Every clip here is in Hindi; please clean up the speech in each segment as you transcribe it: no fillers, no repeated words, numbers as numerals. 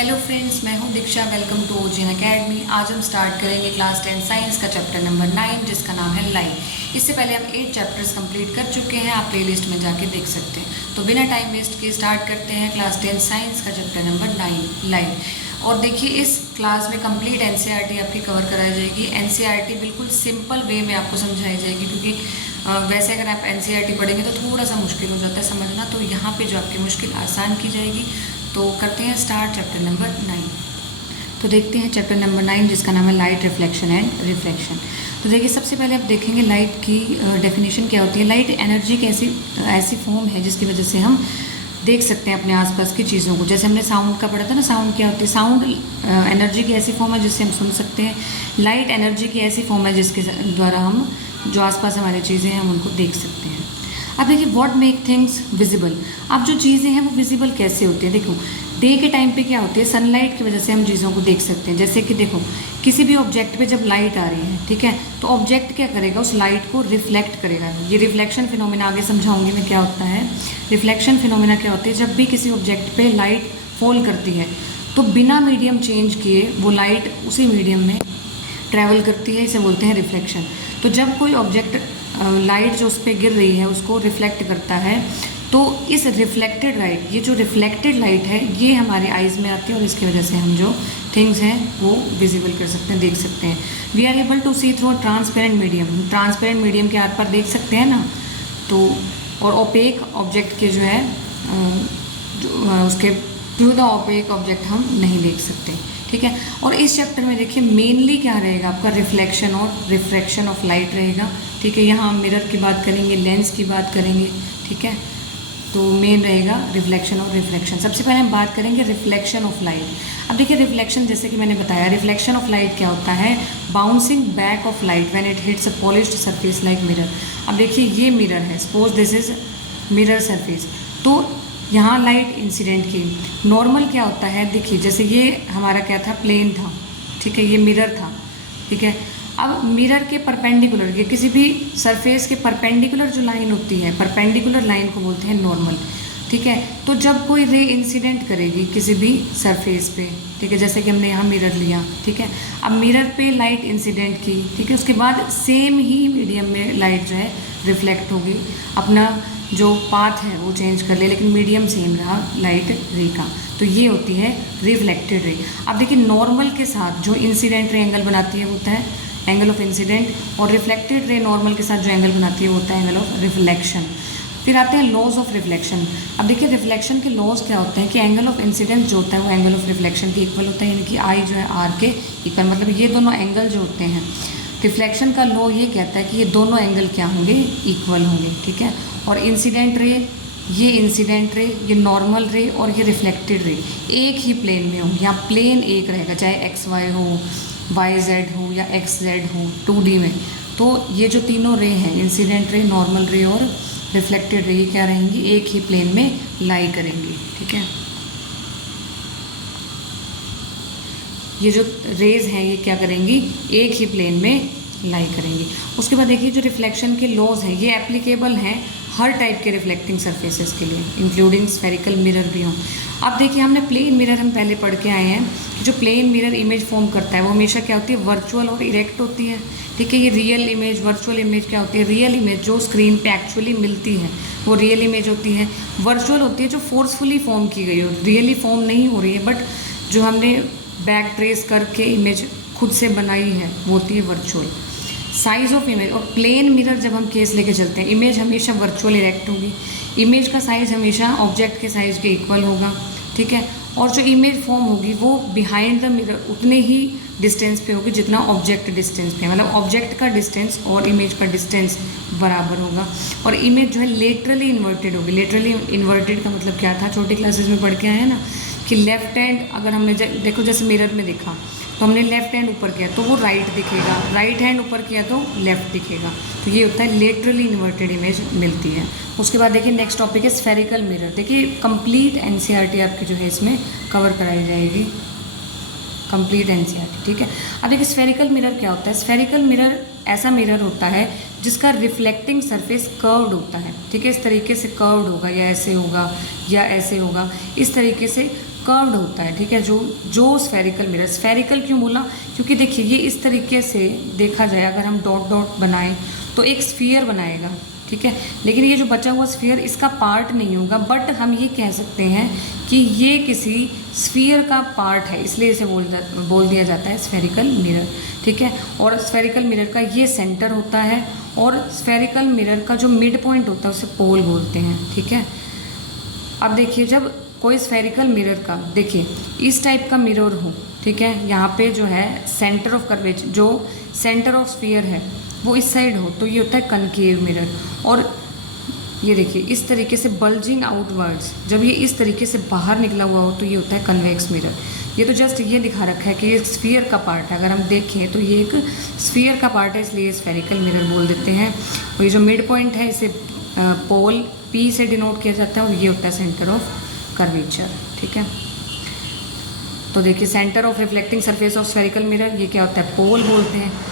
हेलो फ्रेंड्स, मैं हूं Diksha. Welcome to Ojin academy. आज हम स्टार्ट करेंगे क्लास 10 साइंस का चैप्टर नंबर 9 जिसका नाम है लाइट। इससे पहले हम 8 चैप्टर्स कंप्लीट कर चुके हैं, आप प्लेलिस्ट में जाके देख सकते हैं। तो बिना टाइम वेस्ट किए स्टार्ट करते हैं क्लास 10 साइंस का चैप्टर नंबर 9 लाइट। और देखिए, इस क्लास में कंप्लीट एनसीईआरटी आपकी कवर कराई जाएगी। एनसीईआरटी बिल्कुल सिंपल वे में आपको समझाई जाएगी, क्योंकि वैसे अगर आप एनसीईआरटी पढ़ेंगे तो थोड़ा सा मुश्किल हो जाता है समझना, तो यहाँ पे जो आपकी मुश्किल आसान की जाएगी। तो करते हैं स्टार्ट चैप्टर नंबर 9। तो देखते हैं चैप्टर नंबर 9 जिसका नाम है लाइट, रिफ्लेक्शन एंड रिफ्रैक्शन। तो देखिए, सबसे पहले आप देखेंगे लाइट की डेफिनेशन क्या होती है। लाइट एनर्जी की ऐसी फॉर्म है जिसकी वजह से हम देख सकते हैं अपने आसपास की चीज़ों को। जैसे हमने साउंड का पढ़ा था ना, साउंड क्या होती है। साउंड एनर्जी की ऐसी फॉर्म है जिससे हम सुन सकते हैं। लाइट एनर्जी की ऐसी फॉर्म है जिसके द्वारा हम जो आसपास हमारी चीज़ें हैं हम उनको देख सकते हैं। अब देखिए, व्हाट मेक थिंग्स विजिबल। अब जो चीज़ें हैं वो विजिबल कैसे होती हैं। देखो, डे के टाइम पे क्या होती है, सनलाइट की वजह से हम चीज़ों को देख सकते हैं। जैसे कि देखो, किसी भी ऑब्जेक्ट पे जब लाइट आ रही है, ठीक है, तो ऑब्जेक्ट क्या करेगा, उस लाइट को रिफ्लेक्ट करेगा। ये रिफ्लेक्शन फिनोमेना आगे समझाऊंगी मैं क्या होता है। रिफ्लेक्शन फिनोमेना क्या होती है, जब भी किसी ऑब्जेक्ट पे लाइट फॉल करती है तो बिना मीडियम चेंज किए वो लाइट उसी मीडियम में ट्रैवल करती है, इसे बोलते हैं रिफ्लेक्शन। तो जब कोई ऑब्जेक्ट लाइट जो उस पर गिर रही है उसको रिफ्लेक्ट करता है, तो इस रिफ्लेक्टेड लाइट, ये जो रिफ्लेक्टेड लाइट है ये हमारे आइज़ में आती है और इसकी वजह से हम जो थिंग्स हैं वो विजिबल कर सकते हैं, देख सकते हैं। We are able to see through transparent medium. Transparent medium के आर पार देख सकते हैं ना। तो और ओपेक ऑब्जेक्ट के जो है उसके थ्रू द ओपेक ऑब्जेक्ट हम नहीं देख सकते, ठीक है। और इस चैप्टर में देखिए मेनली क्या रहेगा आपका, रिफ्लेक्शन और रिफ्रैक्शन ऑफ लाइट रहेगा, ठीक है। यहाँ हम मिरर की बात करेंगे, लेंस की बात करेंगे, ठीक है। तो मेन रहेगा रिफ्लेक्शन और रिफ्रैक्शन। सबसे पहले हम बात करेंगे रिफ्लेक्शन ऑफ लाइट। अब देखिए, रिफ्लेक्शन जैसे कि मैंने बताया, रिफ्लेक्शन ऑफ लाइट क्या होता है, bouncing back of light when it hits a polished surface like mirror. अब देखिए, ये मिरर है, suppose this is mirror surface. तो यहाँ लाइट इंसिडेंट की। नॉर्मल क्या होता है, देखिए जैसे ये हमारा क्या था, प्लेन था, ठीक है, ये मिरर था, ठीक है। अब मिरर के परपेंडिकुलर, ये किसी भी सरफेस के परपेंडिकुलर जो लाइन होती है, परपेंडिकुलर लाइन को बोलते हैं नॉर्मल, ठीक है। तो जब कोई रे इंसिडेंट करेगी किसी भी सरफेस पे, ठीक है, जैसे कि हमने यहाँ मिरर लिया, ठीक है। अब मिरर पे लाइट इंसिडेंट की, ठीक है, उसके बाद सेम ही मीडियम में लाइट जो है रिफ्लेक्ट होगी, अपना जो पाथ है वो चेंज कर ले, लेकिन मीडियम सेम रहा लाइट रे का। तो ये होती है रिफ्लेक्टेड रे। अब देखिए, नॉर्मल के साथ जो इंसिडेंट रे एंगल बनाती है वो होता है एंगल ऑफ इंसिडेंट, और रिफ्लेक्टेड रे नॉर्मल के साथ जो एंगल बनाती है वो होता है एंगल ऑफ रिफ्लेक्शन। फिर आते हैं लॉज ऑफ रिफ्लेक्शन। अब देखिए, रिफ्लेक्शन के लॉज क्या होते हैं कि एंगल ऑफ इंसिडेंस जो होता है वो एंगल ऑफ रिफ्लेक्शन के इक्वल होता है, यानी कि आई जो है आर के इक्वल, मतलब ये दोनों एंगल जो होते हैं, रिफ्लेक्शन का लॉ ये कहता है कि ये दोनों एंगल क्या होंगे, इक्वल होंगे, ठीक है। और इंसिडेंट रे, ये इंसिडेंट रे, ये नॉर्मल रे और ये रिफ्लेक्टेड रे एक ही प्लेन में होंगे, यहाँ प्लेन एक रहेगा, चाहे एक्स वाई हो, वाई जेड हो या एक्स जेड हो 2D में। तो ये जो तीनों रे हैं, इंसिडेंट रे, नॉर्मल रे और रिफ्लेक्टेड रे, ये क्या रहेंगी, एक ही प्लेन में लाई करेंगी, ठीक है। ये जो रेज हैं ये क्या करेंगी, एक ही प्लेन में लाई करेंगी। उसके बाद देखिए, जो रिफ्लेक्शन के लॉज हैं ये एप्लीकेबल हैं हर टाइप के रिफ्लेक्टिंग सरफेसेस के लिए, इंक्लूडिंग स्फेरिकल मिरर भी हों। अब देखिए, हमने प्लेन मिरर हम पहले पढ़ के आए हैं कि जो प्लेन मिरर इमेज फॉर्म करता है वो हमेशा क्या होती है, वर्चुअल और इरेक्ट होती है, ठीक है। ये रियल इमेज, वर्चुअल इमेज क्या होती है, रियल इमेज जो स्क्रीन पे एक्चुअली मिलती है वो रियल इमेज होती है। वर्चुअल होती है जो फोर्सफुली फॉर्म की गई हो, रियली फॉर्म नहीं हो रही है, बट जो हमने बैक ट्रेस करके इमेज खुद से बनाई है वो होती है वर्चुअल। साइज ऑफ इमेज, और प्लेन मिरर जब हम केस लेके चलते हैं, इमेज हमेशा वर्चुअल इरेक्ट होगी, इमेज का साइज हमेशा ऑब्जेक्ट के साइज के इक्वल होगा, ठीक है। और जो इमेज फॉर्म होगी वो बिहाइंड द मिरर उतने ही डिस्टेंस पे होगी जितना ऑब्जेक्ट डिस्टेंस पे है, मतलब ऑब्जेक्ट का डिस्टेंस और इमेज का डिस्टेंस बराबर होगा। और इमेज जो है लेटरली इन्वर्टेड होगी। लेटरली इन्वर्टेड का मतलब क्या था, छोटी क्लासेस में पढ़ के आए हैं ना, कि लेफ्ट हैंड अगर हमने देखो जैसे मिरर में देखा तो हमने लेफ्ट हैंड ऊपर किया तो वो राइट दिखेगा, राइट हैंड ऊपर किया तो लेफ्ट दिखेगा। तो ये होता है लेटरली इन्वर्टेड इमेज मिलती है। उसके बाद देखिए, नेक्स्ट टॉपिक है स्फेरिकल मिरर। देखिए, कंप्लीट एनसीईआरटी आपकी जो है इसमें कवर कराई जाएगी, कंप्लीट एनसीईआरटी, ठीक है। अब देखिए, स्फेरिकल मिरर क्या होता है। स्फेरिकल मिरर ऐसा मिरर होता है जिसका रिफ्लेक्टिंग सरफेस कर्व्ड होता है, ठीक है। इस तरीके से कर्व्ड होगा, या ऐसे होगा या ऐसे होगा, इस तरीके से कर्व्ड होता है, ठीक है। जो स्फेरिकल मिरर, स्फेरिकल क्यों बोला, क्योंकि देखिए ये इस तरीके से देखा जाए, अगर हम डॉट डॉट बनाएं तो एक स्फीयर बनाएगा, ठीक है। लेकिन ये जो बचा हुआ स्फीयर इसका पार्ट नहीं होगा, बट हम ये कह सकते हैं कि ये किसी स्फीयर का पार्ट है, इसलिए इसे बोल दिया जाता है स्फेरिकल मिरर, ठीक है। और स्फेरिकल मिरर का ये सेंटर होता है, और स्फेरिकल मिरर का जो मिड पॉइंट होता है उसे पोल बोलते हैं, ठीक है। अब देखिए जब कोई स्फेरिकल मिरर का, देखिए इस टाइप का मिरर हो, ठीक है, यहाँ पे जो है सेंटर ऑफ कर्वेचर, जो सेंटर ऑफ स्फीयर है वो इस साइड हो, तो ये होता है कनकेव मिरर। और ये देखिए इस तरीके से बल्जिंग आउटवर्ड्स, जब ये इस तरीके से बाहर निकला हुआ हो तो ये होता है कन्वेक्स मिरर। ये तो जस्ट ये दिखा रखा है कि ये स्फीयर का पार्ट है, अगर हम देखें तो ये एक स्फीयर का पार्ट है, इसलिए स्फेरिकल मिरर बोल देते हैं। और ये जो मिड पॉइंट है इसे पोल पी से डिनोट किया जाता है, और ये होता है सेंटर ऑफ कर्वेचर, ठीक है। तो देखिए centre of reflecting surface of spherical mirror, ये क्या होता है, पोल बोलते हैं।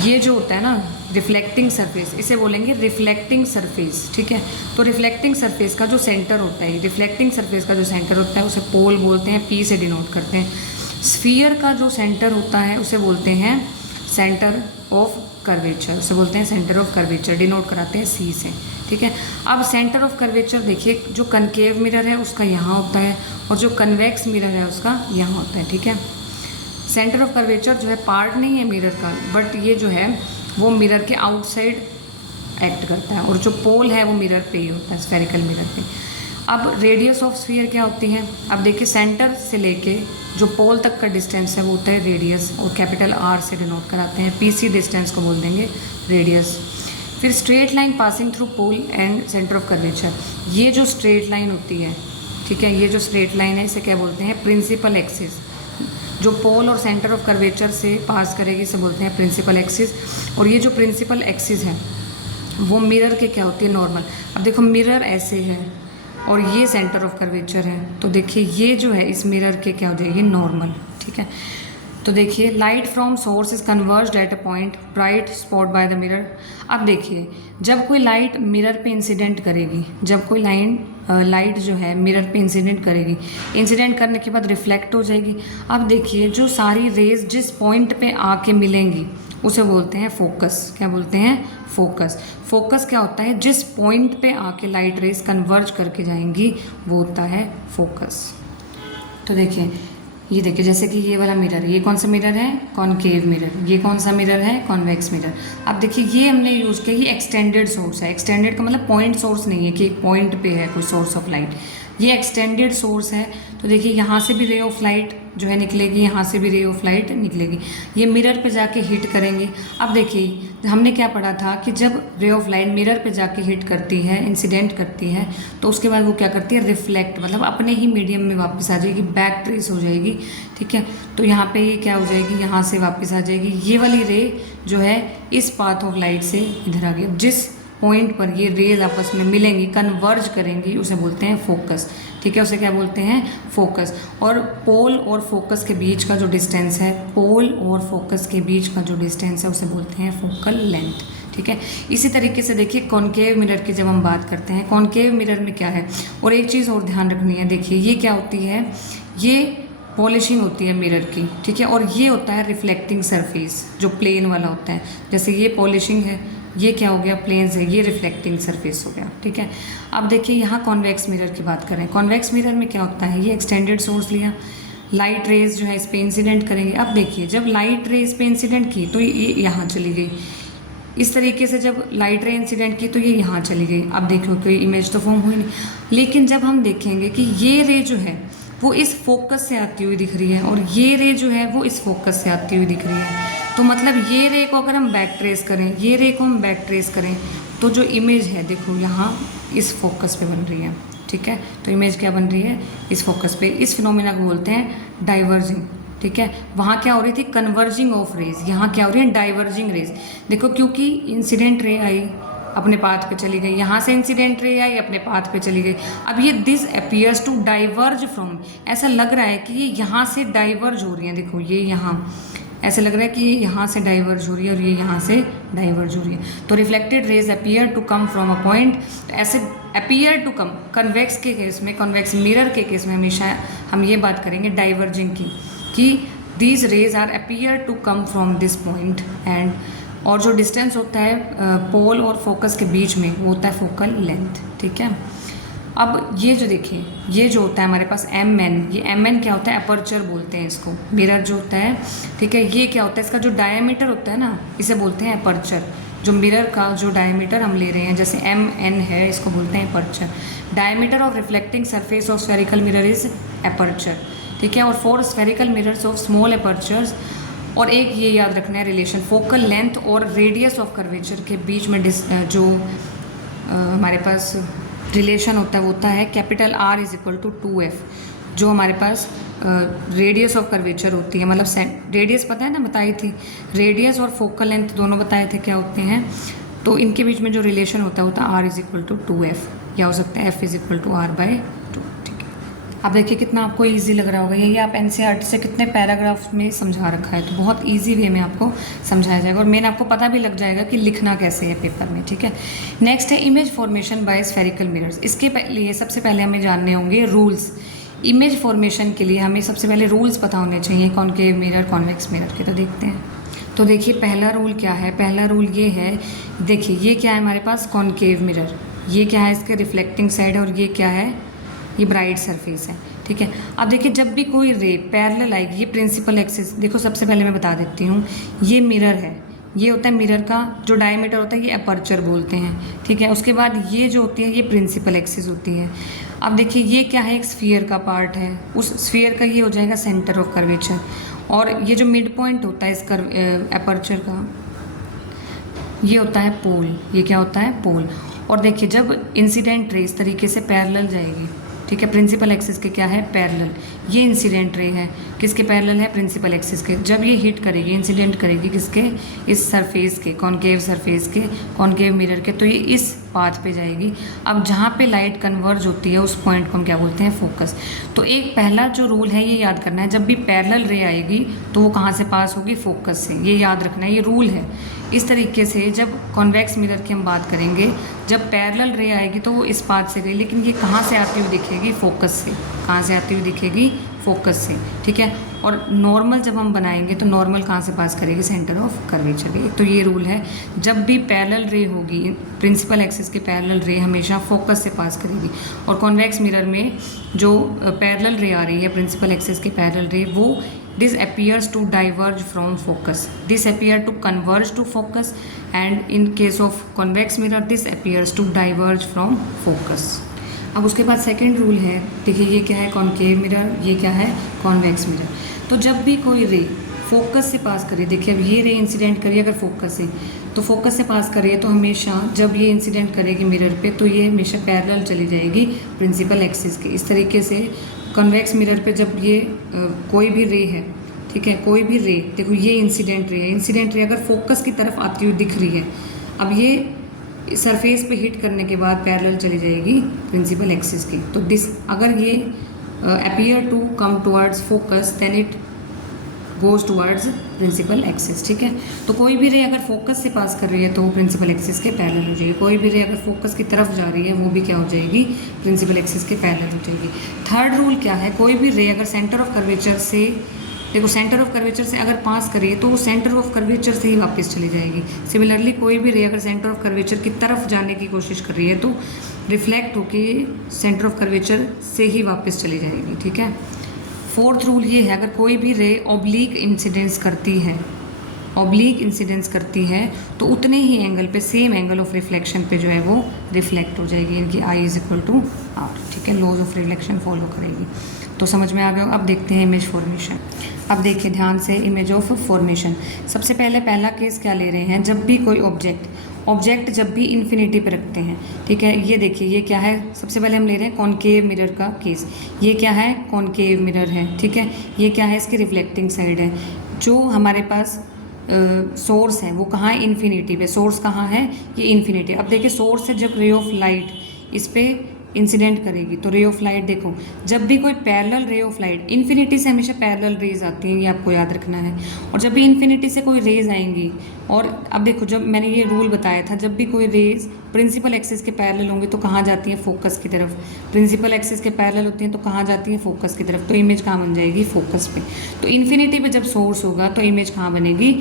ये जो होता है ना रिफ्लेक्टिंग सरफेस, इसे बोलेंगे रिफ्लेक्टिंग सरफेस, ठीक है। तो रिफ्लेक्टिंग सरफेस का जो सेंटर होता है, रिफ्लेक्टिंग सरफेस का जो सेंटर होता है उसे पोल बोलते हैं, पी से डिनोट करते हैं। स्फीयर का जो सेंटर होता है उसे बोलते हैं सेंटर ऑफ कर्वेचर, उसे बोलते हैं सेंटर ऑफ कर्वेचर, डिनोट कराते हैं सी से, ठीक है। अब सेंटर ऑफ कर्वेचर देखिए, जो कनकेव मिरर है उसका यहाँ होता है, और जो कन्वेक्स मिरर है उसका यहाँ होता है, ठीक है। सेंटर ऑफ कर्वेचर जो है पार्ट नहीं है मिरर का, बट ये जो है वो मिरर के आउटसाइड एक्ट करता है, और जो पोल है वो मिरर पे ही होता है, स्फेरिकल मिरर पे। अब रेडियस ऑफ स्फीयर क्या होती है, अब देखिए सेंटर से लेके जो पोल तक का डिस्टेंस है वो होता है रेडियस, और कैपिटल आर से डिनोट कराते हैं, पीसी डिस्टेंस को बोल देंगे रेडियस। फिर straight line passing through pole and centre of curvature, ये जो स्ट्रेट लाइन होती है, ठीक है, ये जो स्ट्रेट लाइन है इसे क्या बोलते हैं, प्रिंसिपल एक्सिस। जो पोल और सेंटर ऑफ कर्वेचर से पास करेगी इसे बोलते हैं प्रिंसिपल एक्सिस। और ये जो प्रिंसिपल एक्सिस है वो मिरर के क्या होती है, नॉर्मल। अब देखो मिरर ऐसे है और ये सेंटर ऑफ कर्वेचर है, तो देखिए ये जो है इस मिरर के क्या हो जाएगी, नॉर्मल, ठीक है। तो देखिए light from source is converged at a point bright spot by the mirror. अब देखिए जब कोई लाइट मिरर पे इंसिडेंट करेगी, जब कोई लाइट जो है मिरर पे इंसिडेंट करेगी, इंसिडेंट करने के बाद रिफ्लेक्ट हो जाएगी। अब देखिए जो सारी रेज जिस पॉइंट पे आके मिलेंगी उसे बोलते हैं फोकस। क्या बोलते हैं, फोकस। फोकस क्या होता है, जिस पॉइंट पे आके लाइट रेज कन्वर्ज करके जाएंगी वो होता है फोकस। तो देखिए ये देखिए जैसे कि ये वाला मिरर, ये कौन सा मिरर है, कॉनकेव मिरर। ये कौन सा मिरर है, कॉन्वेक्स मिरर। अब देखिए ये हमने यूज़ किया, ये एक्सटेंडेड सोर्स है। एक्सटेंडेड का मतलब पॉइंट सोर्स नहीं है कि एक पॉइंट पे है कोई सोर्स ऑफ लाइट, ये एक्सटेंडेड सोर्स है। तो देखिए यहाँ से भी रे ऑफ लाइट जो है निकलेगी, यहाँ से भी रे ऑफ लाइट निकलेगी, ये मिरर पे जाके हिट करेंगे। अब देखिए हमने क्या पढ़ा था कि जब रे ऑफ लाइट मिरर पे जाके हिट करती है, इंसिडेंट करती है, तो उसके बाद वो क्या करती है, रिफ्लेक्ट, मतलब अपने ही मीडियम में वापस आ जाएगी, बैक ट्रेस हो जाएगी, ठीक है। तो यहाँ पे ये क्या हो जाएगी, यहाँ से वापस आ जाएगी। ये वाली रे जो है इस पाथ ऑफ लाइट से इधर आ गई। जिस पॉइंट पर ये रेज आपस में मिलेंगी, कन्वर्ज करेंगी, उसे बोलते हैं फोकस, ठीक है। उसे क्या बोलते हैं, फोकस। और पोल और फोकस के बीच का जो डिस्टेंस है, पोल और फोकस के बीच का जो डिस्टेंस है उसे बोलते हैं फोकल लेंथ, ठीक है। इसी तरीके से देखिए कॉनकेव मिरर की जब हम बात करते हैं, कॉनकेव मिरर में क्या है, और एक चीज़ और ध्यान रखनी है, देखिए ये क्या होती है, ये पॉलिशिंग होती है मिरर की, ठीक है। और ये होता है रिफ्लेक्टिंग सरफेस जो प्लेन वाला होता है, जैसे ये पॉलिशिंग है, ये क्या हो गया, प्लेन्स है, ये रिफ्लेक्टिंग सरफेस हो गया, ठीक है। अब देखिए यहाँ कॉन्वेक्स मिरर की बात करें, कॉन्वेक्स मिरर में क्या होता है, ये एक्सटेंडेड सोर्स लिया, लाइट रेज जो है इस पर इंसिडेंट करेंगे। अब देखिए जब लाइट रे इस पर इंसिडेंट की तो ये यहाँ चली गई, इस तरीके से जब लाइट रे इंसिडेंट की तो ये यहाँ चली गई। अब देखो कोई इमेज तो फॉर्म हुई नहीं, लेकिन जब हम देखेंगे कि ये रे जो है वो इस फोकस से आती हुई दिख रही है, और ये रे जो है वो इस फोकस से आती हुई दिख रही है, तो मतलब ये रे को अगर हम बैक ट्रेस करें, ये रे को हम बैक ट्रेस करें, तो जो इमेज है देखो यहाँ इस फोकस पे बन रही है, ठीक है। तो इमेज क्या बन रही है, इस फोकस पे। इस फिनोमिना को बोलते हैं डाइवर्जिंग, ठीक है। वहाँ क्या हो रही थी, कन्वर्जिंग ऑफ रेज, यहाँ क्या हो रही है, डाइवर्जिंग रेज। देखो क्योंकि इंसिडेंट रे आई अपने पाथ पे चली गई, यहाँ से इंसिडेंट रे आई अपने पाथ पे चली गई। अब ये this appears to diverge from, ऐसा लग रहा है कि ये यहाँ से डाइवर्ज हो रही है, देखो ये यहाँ ऐसे लग रहा है कि ये यहाँ से डाइवर्ज हो रही है और ये यहाँ से डाइवर्ज हो रही है। तो reflected rays appear to come from a point, ऐसे अपीयर टू कम कन्वेक्स के केस में, कन्वेक्स मिरर के केस में हमेशा हम ये बात करेंगे डाइवर्जिंग की, कि these rays are appear to come from this point and, और जो डिस्टेंस होता है पोल और फोकस के बीच में वो होता है फोकल लेंथ। ठीक है, अब ये जो देखिए, ये जो होता है हमारे पास एम एन, ये एम एन क्या होता है, अपर्चर बोलते हैं इसको, मिरर जो होता है। ठीक है, ये क्या होता है, इसका जो डायमीटर होता है ना, इसे बोलते हैं अपर्चर। जो मिरर का जो डायमीटर हम ले रहे हैं, जैसे एम एन है, इसको बोलते हैं aperture. Diameter of reflecting surface of spherical mirror is aperture. ठीक है, और for spherical mirrors of small apertures, और एक ये याद रखना है रिलेशन फोकल लेंथ और रेडियस ऑफ कर्वेचर के बीच में जो हमारे पास रिलेशन होता है वो होता है capital R is equal to 2F। जो हमारे पास रेडियस ऑफ कर्वेचर होती है, मतलब रेडियस पता है ना, बताई थी, रेडियस और फोकल लेंथ दोनों बताए थे क्या होते हैं। तो इनके बीच में जो रिलेशन होता है R is equal to 2F, या हो सकता है F is equal to R/2। ठीक है, अब देखिए कितना आपको ईजी लग रहा होगा। यही आप NCERT से कितने पैराग्राफ में समझा रखा है, तो बहुत ईजी वे में आपको समझाया जाएगा और मेन आपको पता भी लग जाएगा कि लिखना कैसे है पेपर में। ठीक है, नेक्स्ट है image formation by spherical mirrors. इसके लिए सबसे पहले हमें जानने होंगे रूल्स। इमेज फॉर्मेशन के लिए हमें सबसे पहले रूल्स पता होने चाहिए कॉनकेव मिरर, कॉन्वेक्स मिरर के। तो देखते हैं, तो देखिए पहला रूल क्या है। पहला रूल ये है, देखिए ये क्या है हमारे पास, कॉनकेव मिरर, ये क्या है, इसके रिफ्लेक्टिंग साइड है, और ये क्या है, ये ब्राइट सरफेस है। ठीक है, अब देखिए जब भी कोई रे पैरेलल आएगी, ये प्रिंसिपल एक्सिस, देखो सबसे पहले मैं बता देती हूँ, ये मिरर है, ये होता है मिरर का जो डायमीटर होता है, ये अपर्चर बोलते हैं। ठीक है, उसके बाद ये जो होती है ये प्रिंसिपल एक्सिस होती है। अब देखिए ये क्या है, एक स्फीयर का पार्ट है, उस स्फीयर का ये हो जाएगा सेंटर ऑफ कर्वेचर, और ये जो मिड पॉइंट होता है इस अपर्चर का, ये होता है पोल, ये क्या होता है, पोल। और देखिए जब इंसिडेंट रे इस तरीके से पैरेलल जाएगी, ठीक है, प्रिंसिपल एक्सिस के क्या है, पैरेलल, ये इंसिडेंट रे है, किसके पैरेलल है, प्रिंसिपल एक्सिस के। जब ये हिट करेगी, इंसिडेंट करेगी किसके, इस सरफेस के, कॉनकेव सरफेस के, कॉनकेव मिरर के, तो ये इस पाथ पे जाएगी। अब जहाँ पे लाइट कन्वर्ज होती है उस पॉइंट को हम क्या बोलते हैं, फोकस। तो एक पहला जो रूल है ये याद करना है, जब भी पैरेलल रे आएगी तो वो कहाँ से पास होगी, फोकस से, ये याद रखना है, ये रूल है। इस तरीके से जब कॉन्वेक्स मिरर की हम बात करेंगे, जब पैरेलल रे आएगी तो वो इस पाथ से गई, लेकिन ये कहाँ से आती हुई दिखेगी, फोकस से। कहाँ से आती हुई दिखेगी, फोकस से। ठीक है, और नॉर्मल जब हम बनाएंगे तो नॉर्मल कहाँ से पास करेगी, सेंटर ऑफ कर्वेचर। एक तो ये रूल है, जब भी पैरेलल रे होगी, प्रिंसिपल एक्सिस के पैरेलल रे हमेशा फोकस से पास करेगी। और कॉन्वेक्स मिरर में जो पैरेलल रे आ रही है, प्रिंसिपल एक्सिस के पैरेलल रे, वो this appears to diverge from focus, this appear to converge to focus, and in case of convex mirror this appears to diverge from focus। अब उसके बाद सेकंड रूल है, देखिए ये क्या है, कॉनकेव मिरर, ये क्या है, कॉन्वेक्स मिरर। तो जब भी कोई रे फोकस से पास करिए, देखिए अब ये रे इंसिडेंट करिए अगर फोकस से, तो फोकस से पास करिए तो हमेशा जब ये इंसिडेंट करेगी मिरर पे तो ये हमेशा पैरेलल चली जाएगी प्रिंसिपल एक्सिस के। इस तरीके से कॉन्वेक्स मिरर पे जब ये कोई भी रे है, ठीक है, कोई भी रे, देखो ये इंसिडेंट रे है, इंसिडेंट रे अगर फोकस की तरफ आती हुई दिख रही है, अब ये सरफेस पे हिट करने के बाद पैरेलल चली जाएगी प्रिंसिपल एक्सिस की। तो दिस अगर ये appear to come towards focus then it goes towards principal axis. ठीक है, तो कोई भी रे अगर फोकस से पास कर रही है तो वो प्रिंसिपल एक्सिस के पैरेलल हो जाएगी, कोई भी रे अगर फोकस की तरफ जा रही है वो भी क्या हो जाएगी, प्रिंसिपल एक्सिस के पैरेलल हो जाएगी। थर्ड रूल क्या है, कोई भी रे अगर सेंटर ऑफ कर्वेचर से, देखो सेंटर ऑफ कर्वेचर से अगर पास करिए तो वो सेंटर ऑफ कर्वेचर से ही वापस चली जाएगी। सिमिलरली कोई भी रे अगर सेंटर ऑफ कर्वेचर की तरफ जाने की कोशिश कर रही है तो रिफ्लेक्ट होके सेंटर ऑफ कर्वेचर से ही वापस चली जाएगी। ठीक है, फोर्थ रूल ये है, अगर कोई भी रे ऑब्लिक इंसिडेंस करती है, ऑब्लिक इंसिडेंस करती है तो उतने ही एंगल पे, सेम एंगल ऑफ रिफ्लेक्शन पे जो है वो रिफ्लेक्ट हो जाएगी, इनकी I is equal to R। ठीक है, लॉज ऑफ रिफ्लेक्शन फॉलो करेगी। तो समझ में आ गया। अब देखते हैं इमेज फॉर्मेशन। अब देखिए ध्यान से, इमेज ऑफ फॉर्मेशन। सबसे पहले पहला केस क्या ले रहे हैं, जब भी कोई ऑब्जेक्ट जब भी इन्फिनिटी पे रखते हैं। ठीक है, ये देखिए ये क्या है, सबसे पहले हम ले रहे हैं कॉनकेव मिरर का केस। ये क्या है, कॉनकेव मिरर है। ठीक है, ये क्या है, इसकी रिफ्लेक्टिंग साइड है। जो हमारे पास सोर्स है वो कहाँ है, इन्फिनिटी पे। सोर्स कहाँ है, ये इन्फिनिटी। अब देखिए सोर्स से जब रे ऑफ लाइट इस पर इंसिडेंट करेगी तो रे ऑफ लाइट, देखो जब भी कोई पैरेलल रे ऑफ लाइट, इन्फिनिटी से हमेशा पैरेलल रेज आती हैं, ये आपको याद रखना है। और जब भी इन्फिनिटी से कोई रेज आएंगी, और अब देखो जब मैंने ये रूल बताया था, जब भी कोई रेज प्रिंसिपल एक्सिस के पैरेलल होंगे तो कहाँ जाती हैं, फोकस की तरफ। प्रिंसिपल एक्सिस के पैरेलल होती हैं तो कहाँ जाती हैं, फोकस की तरफ। तो इमेज कहाँ बन जाएगी, फोकस पे। तो इन्फिनिटी पे जब सोर्स होगा तो इमेज कहाँ बनेगी,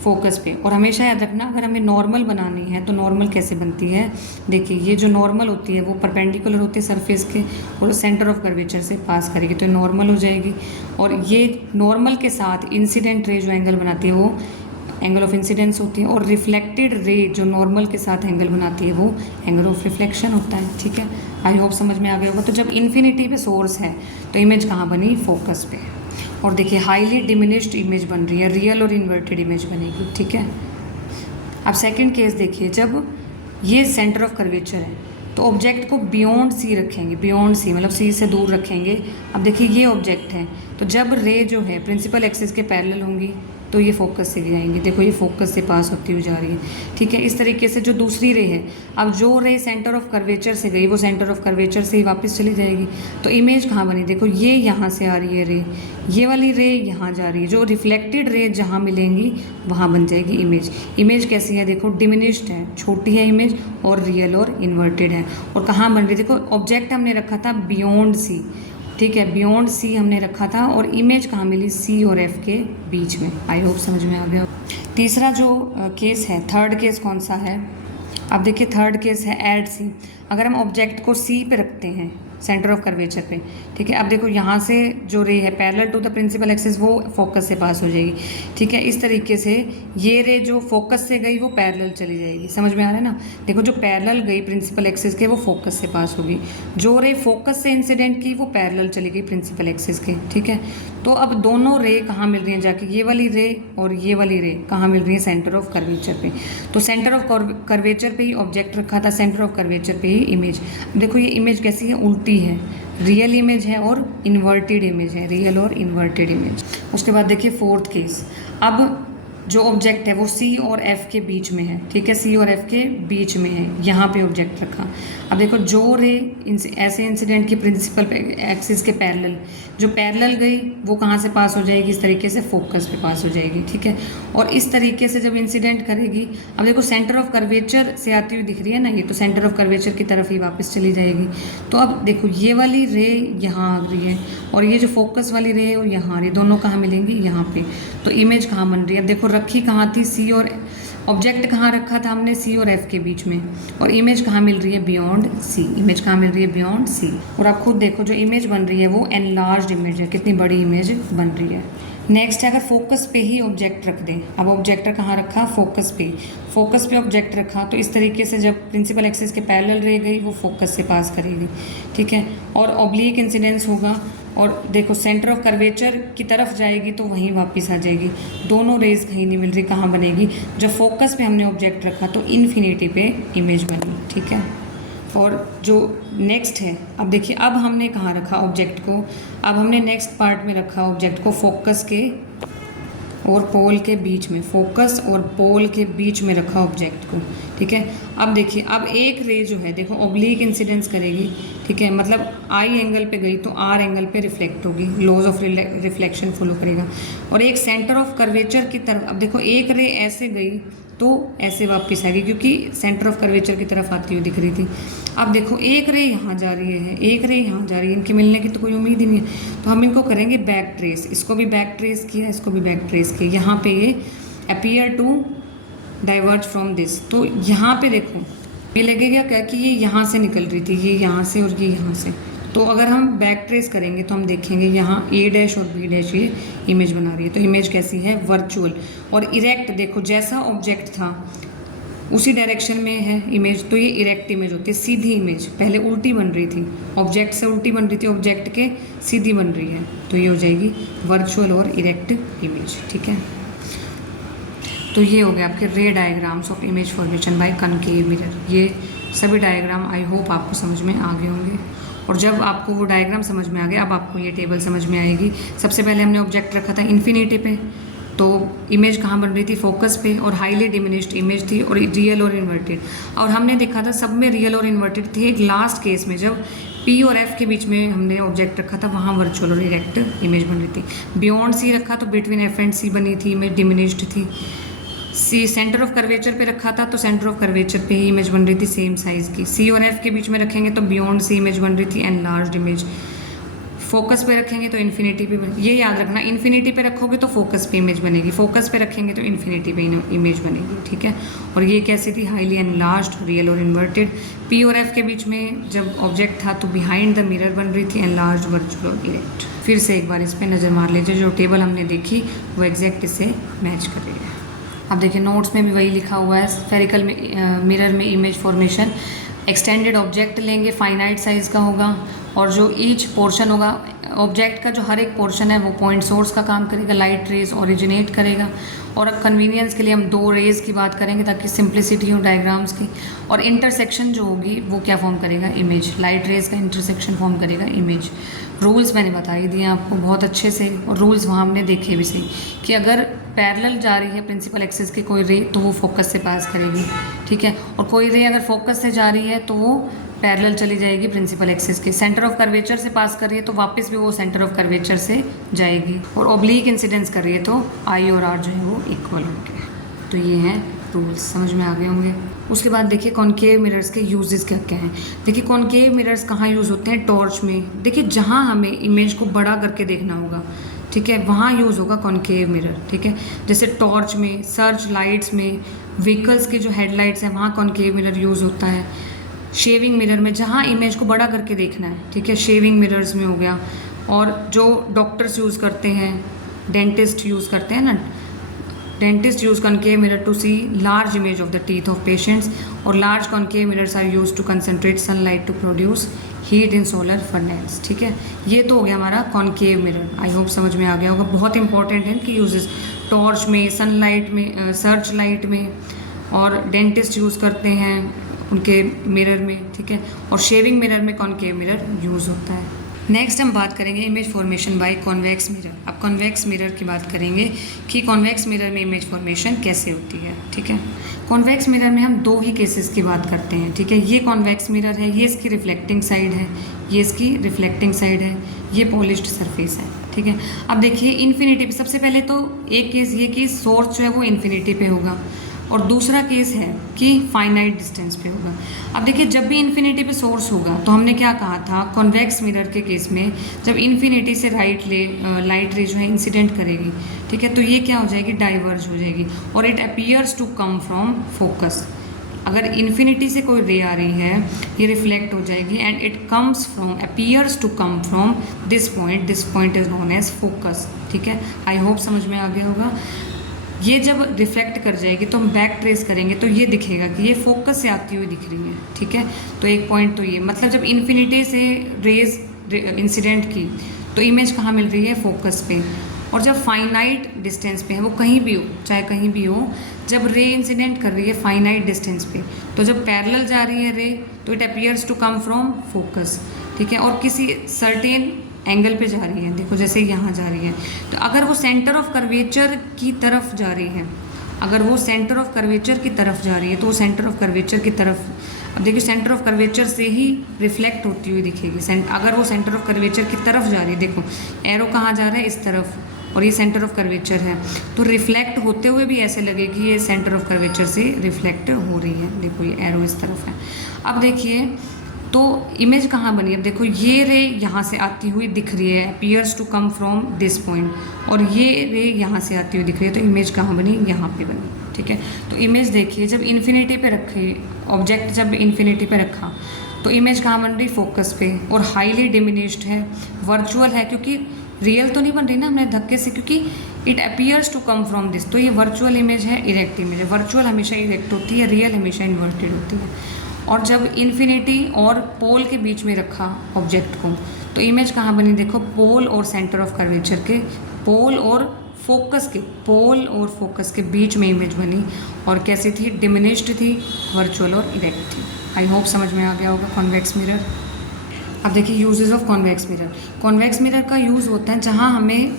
फोकस पे। और हमेशा याद रखना, अगर हमें नॉर्मल बनानी है तो नॉर्मल कैसे बनती है, देखिए ये जो नॉर्मल होती है वो परपेंडिकुलर होती है सरफेस के और सेंटर ऑफ कर्वेचर से पास करेगी तो नॉर्मल हो जाएगी। और ये नॉर्मल के साथ इंसिडेंट रे जो एंगल बनाती है वो एंगल ऑफ इंसिडेंस होती है, और रिफ्लेक्टेड रे जो नॉर्मल के साथ एंगल बनाती है वो एंगल ऑफ रिफ्लेक्शन होता है। ठीक है, आई होप समझ में आ गया होगा। तो जब इन्फिनिटी पे सोर्स है तो इमेज कहाँ बनी, फोकस पे। और देखिए हाईली डिमिनिश्ड इमेज बन रही है, रियल और इन्वर्टेड इमेज बनेगी। ठीक है, अब सेकंड केस देखिए, जब ये सेंटर ऑफ कर्वेचर है तो ऑब्जेक्ट को बियॉन्ड सी रखेंगे, बियॉन्ड सी मतलब सी से दूर रखेंगे। अब देखिए ये ऑब्जेक्ट है, तो जब रे जो है प्रिंसिपल एक्सिस के पैरेलल होंगी तो ये फोकस से भी आएंगी, देखो ये फोकस से पास होती हुई जा रही है। ठीक है, इस तरीके से जो दूसरी रे है, अब जो रे सेंटर ऑफ कर्वेचर से गई वो सेंटर ऑफ कर्वेचर से ही वापस चली जाएगी। तो इमेज कहाँ बनी, देखो ये यहाँ से आ रही है रे, ये वाली रे यहाँ जा रही है, जो रिफ्लेक्टेड रे जहाँ मिलेंगी वहाँ बन जाएगी इमेज। इमेज कैसी है, देखो डिमिनिश्ड है, छोटी है इमेज, और रियल और इन्वर्टेड है। और कहाँ बन रही है, देखो ऑब्जेक्ट हमने रखा था बियॉन्ड सी, ठीक है, बियॉन्ड सी हमने रखा था, और इमेज कहाँ मिली, सी और एफ के बीच में। आई होप समझ में आ गया। तीसरा जो केस है, थर्ड केस कौन सा है, अब देखिए थर्ड केस है एड सी। अगर हम ऑब्जेक्ट को सी पे रखते हैं सेंटर ऑफ कर्वेचर पे, ठीक है, अब देखो यहाँ से जो रे है parallel to the principal axis वो फोकस से पास हो जाएगी। ठीक है, इस तरीके से ये रे जो फोकस से गई वो पैरेलल चली जाएगी, समझ में आ रहा है ना। देखो जो पैरेलल गई प्रिंसिपल एक्सिस के वो फोकस से पास होगी, जो रे फोकस से इंसिडेंट की वो पैरेलल चली गई प्रिंसिपल एक्सिस के। ठीक है, तो अब दोनों रे कहाँ मिल रही हैं जाके, ये वाली रे और ये वाली रे कहाँ मिल रही है, सेंटर ऑफ कर्वेचर पे। तो सेंटर ऑफ कर्वेचर पे ही ऑब्जेक्ट रखा था, सेंटर ऑफ कर्वेचर पे ही इमेज। देखो ये इमेज कैसी है, उल्टी है, रियल इमेज है और इन्वर्टेड इमेज है, रियल और इन्वर्टेड इमेज। उसके बाद देखिए फोर्थ केस, अब जो ऑब्जेक्ट है वो सी और एफ के बीच में है। ठीक है, सी और एफ के बीच में है, यहाँ पे ऑब्जेक्ट रखा। अब देखो जो रे ऐसे इंसिडेंट की प्रिंसिपल एक्सिस के पैरेलल, जो पैरेलल गई वो कहाँ से पास हो जाएगी, इस तरीके से फोकस पे पास हो जाएगी। ठीक है, और इस तरीके से जब इंसिडेंट करेगी, अब देखो सेंटर ऑफ कर्वेचर से आती हुई दिख रही है ना ये, तो सेंटर ऑफ कर्वेचर की तरफ ही वापस चली जाएगी। तो अब देखो ये वाली रे यहाँ आ रही है और ये जो फोकस वाली रे है वो यहाँ आ रही है, दोनों कहाँ मिलेंगी, यहाँ पे। तो इमेज कहाँ बन रही है, अब देखो रखी कहाँ थी, सी और ऑब्जेक्ट कहाँ रखा था हमने, सी और एफ के बीच में, और इमेज कहाँ मिल रही है, बियॉन्ड सी। इमेज कहाँ मिल रही है, बियॉन्ड सी। और आप खुद देखो जो इमेज बन रही है वो एनलार्ज्ड इमेज है, कितनी बड़ी इमेज बन रही है। नेक्स्ट है, अगर फोकस पे ही ऑब्जेक्ट रख दें, अब ऑब्जेक्ट कहाँ रखा, फोकस पे, फोकस पे ऑब्जेक्ट रखा, तो इस तरीके से जब प्रिंसिपल एक्सिस के पैरेलल रह गई वो फोकस से पास करेगी। ठीक है, और ऑब्लिक इंसिडेंस होगा, और देखो सेंटर ऑफ कर्वेचर की तरफ जाएगी तो वहीं वापस आ जाएगी, दोनों रेज कहीं नहीं मिल रही, कहाँ बनेगी, जब फोकस पे हमने ऑब्जेक्ट रखा तो इन्फिनिटी पे इमेज बनी। ठीक है, और जो नेक्स्ट है, अब देखिए अब हमने कहाँ रखा ऑब्जेक्ट को, अब हमने नेक्स्ट पार्ट में रखा ऑब्जेक्ट को फोकस के और पोल के बीच में, फोकस और पोल के बीच में रखा ऑब्जेक्ट को। ठीक है, अब देखिए अब एक रे जो है देखो ऑब्लिक इंसिडेंस करेगी। ठीक है, मतलब आई एंगल पे गई तो आर एंगल पे रिफ्लेक्ट होगी, लॉज ऑफ रिफ्लेक्शन फॉलो करेगा। और एक सेंटर ऑफ कर्वेचर की तरफ, अब देखो एक रे ऐसे गई तो ऐसे वापस आएगी क्योंकि सेंटर ऑफ कर्वेचर की तरफ आती हुई दिख रही थी। अब देखो एक रे यहाँ जा रही है, एक रे यहाँ जा रही है, इनके मिलने की तो कोई उम्मीद ही नहीं है, तो हम इनको करेंगे बैक ट्रेस। इसको भी बैक ट्रेस किया, इसको भी बैक ट्रेस किया, यहाँ पे ये appear to diverge from this, तो यहाँ पे देखो ये लगेगा क्या कि ये यहाँ से निकल रही थी, ये यहाँ से और ये यहाँ से। तो अगर हम बैक ट्रेस करेंगे तो हम देखेंगे यहाँ ए डैश और बी डैश ये इमेज बना रही है। तो इमेज कैसी है, वर्चुअल और इरेक्ट। देखो जैसा ऑब्जेक्ट था उसी डायरेक्शन में है इमेज, तो ये इरेक्ट इमेज होती है, सीधी इमेज। पहले उल्टी बन रही थी, ऑब्जेक्ट से उल्टी बन रही थी, ऑब्जेक्ट के सीधी बन रही है, तो ये हो जाएगी वर्चुअल और इरेक्ट इमेज। ठीक है, तो ये हो गया आपके रे diagrams of image formation by concave mirror. ये सभी डायग्राम आई होप आपको समझ में आ गए होंगे, और जब आपको वो डायग्राम समझ में आ गया अब आपको ये टेबल समझ में आएगी। सबसे पहले हमने ऑब्जेक्ट रखा था इन्फिनिटी पे, तो इमेज कहाँ बन रही थी, फोकस पे, और हाईली डिमिनिश्ड इमेज थी और रियल और इन्वर्टेड। और हमने देखा था सब में रियल और इन्वर्टेड थी। एक लास्ट केस में जब P और F के बीच में हमने ऑब्जेक्ट रखा था वहाँ वर्चुअल और इरेक्ट इमेज बन रही थी। बियॉन्ड C रखा तो बिटवीन F एंड C बनी थी, इमेज डिमिनिश्ड थी। C सेंटर ऑफ कर्वेचर पे रखा था तो सेंटर ऑफ कर्वेचर पे ही इमेज बन रही थी सेम साइज़ की। C और F के बीच में रखेंगे तो बियॉन्ड C इमेज बन रही थी, एनलार्ज्ड इमेज। फोकस पे रखेंगे तो इन्फिनिटी पे, ये याद रखना, इन्फिनिटी पे रखोगे तो फोकस पे इमेज बनेगी, फोकस पे रखेंगे तो इन्फिनिटी पे इमेज बनेगी, ठीक है। और ये कैसी थी, हाईली एनलार्ज्ड, रियल और इन्वर्टेड। P और F के बीच में जब ऑब्जेक्ट था तो बिहाइंड द मिरर बन रही थी, एनलार्ज्ड, वर्चुअल और इरेक्ट। फिर से एक बार इस पर नज़र मार लीजिए, जो टेबल हमने देखी वो एग्जैक्ट इससे मैच कर रही है। अब देखिए नोट्स में भी वही लिखा हुआ है, स्फेरिकल मिरर में इमेज फॉर्मेशन, एक्सटेंडेड ऑब्जेक्ट लेंगे, फाइनाइट साइज़ का होगा, और जो ईच पोर्शन होगा ऑब्जेक्ट का, जो हर एक पोर्शन है वो पॉइंट सोर्स का काम करेगा, लाइट रेज ओरिजिनेट करेगा। और अब कन्वीनियंस के लिए हम 2 रेज की बात करेंगे ताकि सिंप्लिसिटी हो डायग्राम्स की। और इंटरसेक्शन जो होगी वो क्या फॉर्म करेगा, इमेज, लाइट रेज का इंटरसेक्शन फॉर्म करेगा इमेज। रूल्स मैंने बता ही दिए आपको बहुत अच्छे से, और रूल्स वहाँ हमने देखे भी सही कि अगर पैरेलल जा रही है प्रिंसिपल एक्सिस की कोई रे तो वो फोकस से पास करेगी, ठीक है। और कोई रे अगर फोकस से जा रही है तो वो पैरेलल चली जाएगी प्रिंसिपल एक्सिस के। सेंटर ऑफ कर्वेचर से पास कर रही है तो वापस भी वो सेंटर ऑफ कर्वेचर से जाएगी। और ऑब्लीक इंसिडेंस कर रही है तो आई और आर जो है वो इक्वल होंगे। तो ये हैं रूल्स, समझ में आ गए होंगे। उसके बाद देखिए कॉनकेव मिरर्स के यूजेस क्या क्या हैं। देखिए कॉनकेव मिरर्स कहाँ यूज़ होते हैं, टॉर्च में। देखिए जहाँ हमें इमेज को बड़ा करके देखना होगा, ठीक है, वहाँ यूज़ होगा कॉनकेव मिरर, ठीक है। जैसे टॉर्च में, सर्च लाइट्स में, व्हीकल्स के जो हेडलाइट्स हैं वहाँ कॉनकेव मिरर यूज़ होता है। शेविंग मिरर में जहाँ इमेज को बड़ा करके देखना है, ठीक है, शेविंग मिरर्स में हो गया। और जो डॉक्टर्स यूज़ करते हैं, डेंटिस्ट यूज़ करते हैं ना, dentist use concave mirror to see large image of the teeth of patients. और large concave mirrors are use to concentrate sunlight to produce heat in solar furnace, ठीक है। ये तो हो गया हमारा कॉनकेव मिरर, आई होप समझ में आ गया होगा। बहुत इंपॉर्टेंट है इनकी यूजेस, टॉर्च में, सनलाइट में, सर्च लाइट में, और डेंटिस्ट यूज़ करते हैं उनके मिरर में, ठीक है। और शेविंग मिरर में कॉनकेव मिरर यूज़ होता है। नेक्स्ट हम बात करेंगे image formation by convex mirror. अब कॉन्वेक्स मिरर की बात करेंगे कि कॉन्वेक्स मिरर में इमेज फॉर्मेशन कैसे होती है, ठीक है। कॉन्वेक्स मिरर में हम 2 ही केसेस की बात करते हैं, ठीक है। ये कॉन्वेक्स मिरर है, ये इसकी रिफ्लेक्टिंग साइड है, ये इसकी रिफ्लेक्टिंग साइड है, ये पॉलिश्ड सरफेस है, ठीक है। अब देखिए इन्फिनिटी पे, सबसे पहले तो एक केस ये कि सोर्स जो है वो इन्फिनिटी पे होगा, और दूसरा केस है कि फाइनाइट डिस्टेंस पे होगा। अब देखिए जब भी इन्फिनिटी पे सोर्स होगा तो हमने क्या कहा था, कॉन्वेक्स मिरर के केस में जब इन्फिनिटी से लाइट रे जो है इंसिडेंट करेगी, ठीक है, तो ये क्या हो जाएगी, डाइवर्ज हो जाएगी, और it appears to come from focus. अगर इन्फिनिटी से कोई रे आ रही है, ये रिफ्लेक्ट हो जाएगी, and it comes from, appears to come from this point is known as focus, ठीक है। आई होप समझ में आ गया होगा। ये जब रिफ्लेक्ट कर जाएगी तो हम बैक ट्रेस करेंगे तो ये दिखेगा कि ये फोकस से आती हुई दिख रही है, ठीक है। तो एक पॉइंट तो ये, मतलब जब इन्फिनिटी से रेज इंसिडेंट की तो इमेज कहाँ मिल रही है, फोकस पे। और जब फाइनाइट डिस्टेंस पे है, वो कहीं भी हो, चाहे कहीं भी हो, जब रे इंसिडेंट कर रही है फाइनाइट डिस्टेंस पे, तो जब पैरेलल जा रही है रे तो it appears to come from focus, ठीक है। और किसी सर्टेन एंगल पे जा रही है, देखो जैसे यहाँ जा रही है, तो अगर वो सेंटर ऑफ कर्वेचर की तरफ जा रही है, अगर वो सेंटर ऑफ कर्वेचर की तरफ जा रही है तो वो सेंटर ऑफ कर्वेचर की तरफ, अब देखिए सेंटर ऑफ कर्वेचर से ही रिफ्लेक्ट होती हुई दिखेगी। अगर वो सेंटर ऑफ कर्वेचर की तरफ जा रही है, देखो एरो कहाँ जा रहा है, इस तरफ, और ये सेंटर ऑफ कर्वेचर है, तो रिफ्लेक्ट होते हुए भी ऐसे लगेगी ये सेंटर ऑफ कर्वेचर से रिफ्लेक्ट हो रही है। देखो ये एरो इस तरफ है। अब देखिए तो इमेज कहाँ बनी, अब देखो ये रे यहाँ से आती हुई दिख रही है, appears to come from this point, और ये रे यहाँ से आती हुई दिख रही है, तो इमेज कहाँ बनी, यहाँ पे बनी, ठीक है। तो इमेज देखिए जब इन्फिनिटी पे रखे, ऑब्जेक्ट जब इन्फिनिटी पे रखा तो इमेज कहाँ बन रही, फोकस पे, और हाईली डिमिनिश्ड है, वर्चुअल है, क्योंकि रियल तो नहीं बन रही ना हमने धक्के से, क्योंकि it appears to come from this, तो ये वर्चुअल इमेज है, इरेक्ट इमेज है। वर्चुअल हमेशा इरेक्ट होती है, रियल हमेशा इन्वर्टेड होती है। और जब इन्फिनिटी और पोल के बीच में रखा ऑब्जेक्ट को तो इमेज कहाँ बनी, देखो पोल और सेंटर ऑफ कर्वेचर के, पोल और फोकस के, पोल और फोकस के बीच में इमेज बनी, और कैसी थी, डिमिनिश्ड थी, वर्चुअल और इरेक्ट थी। आई होप समझ में आ गया होगा कॉन्वेक्स मिरर। अब देखिए uses of convex mirror. Convex mirror का यूज़ होता है जहाँ हमें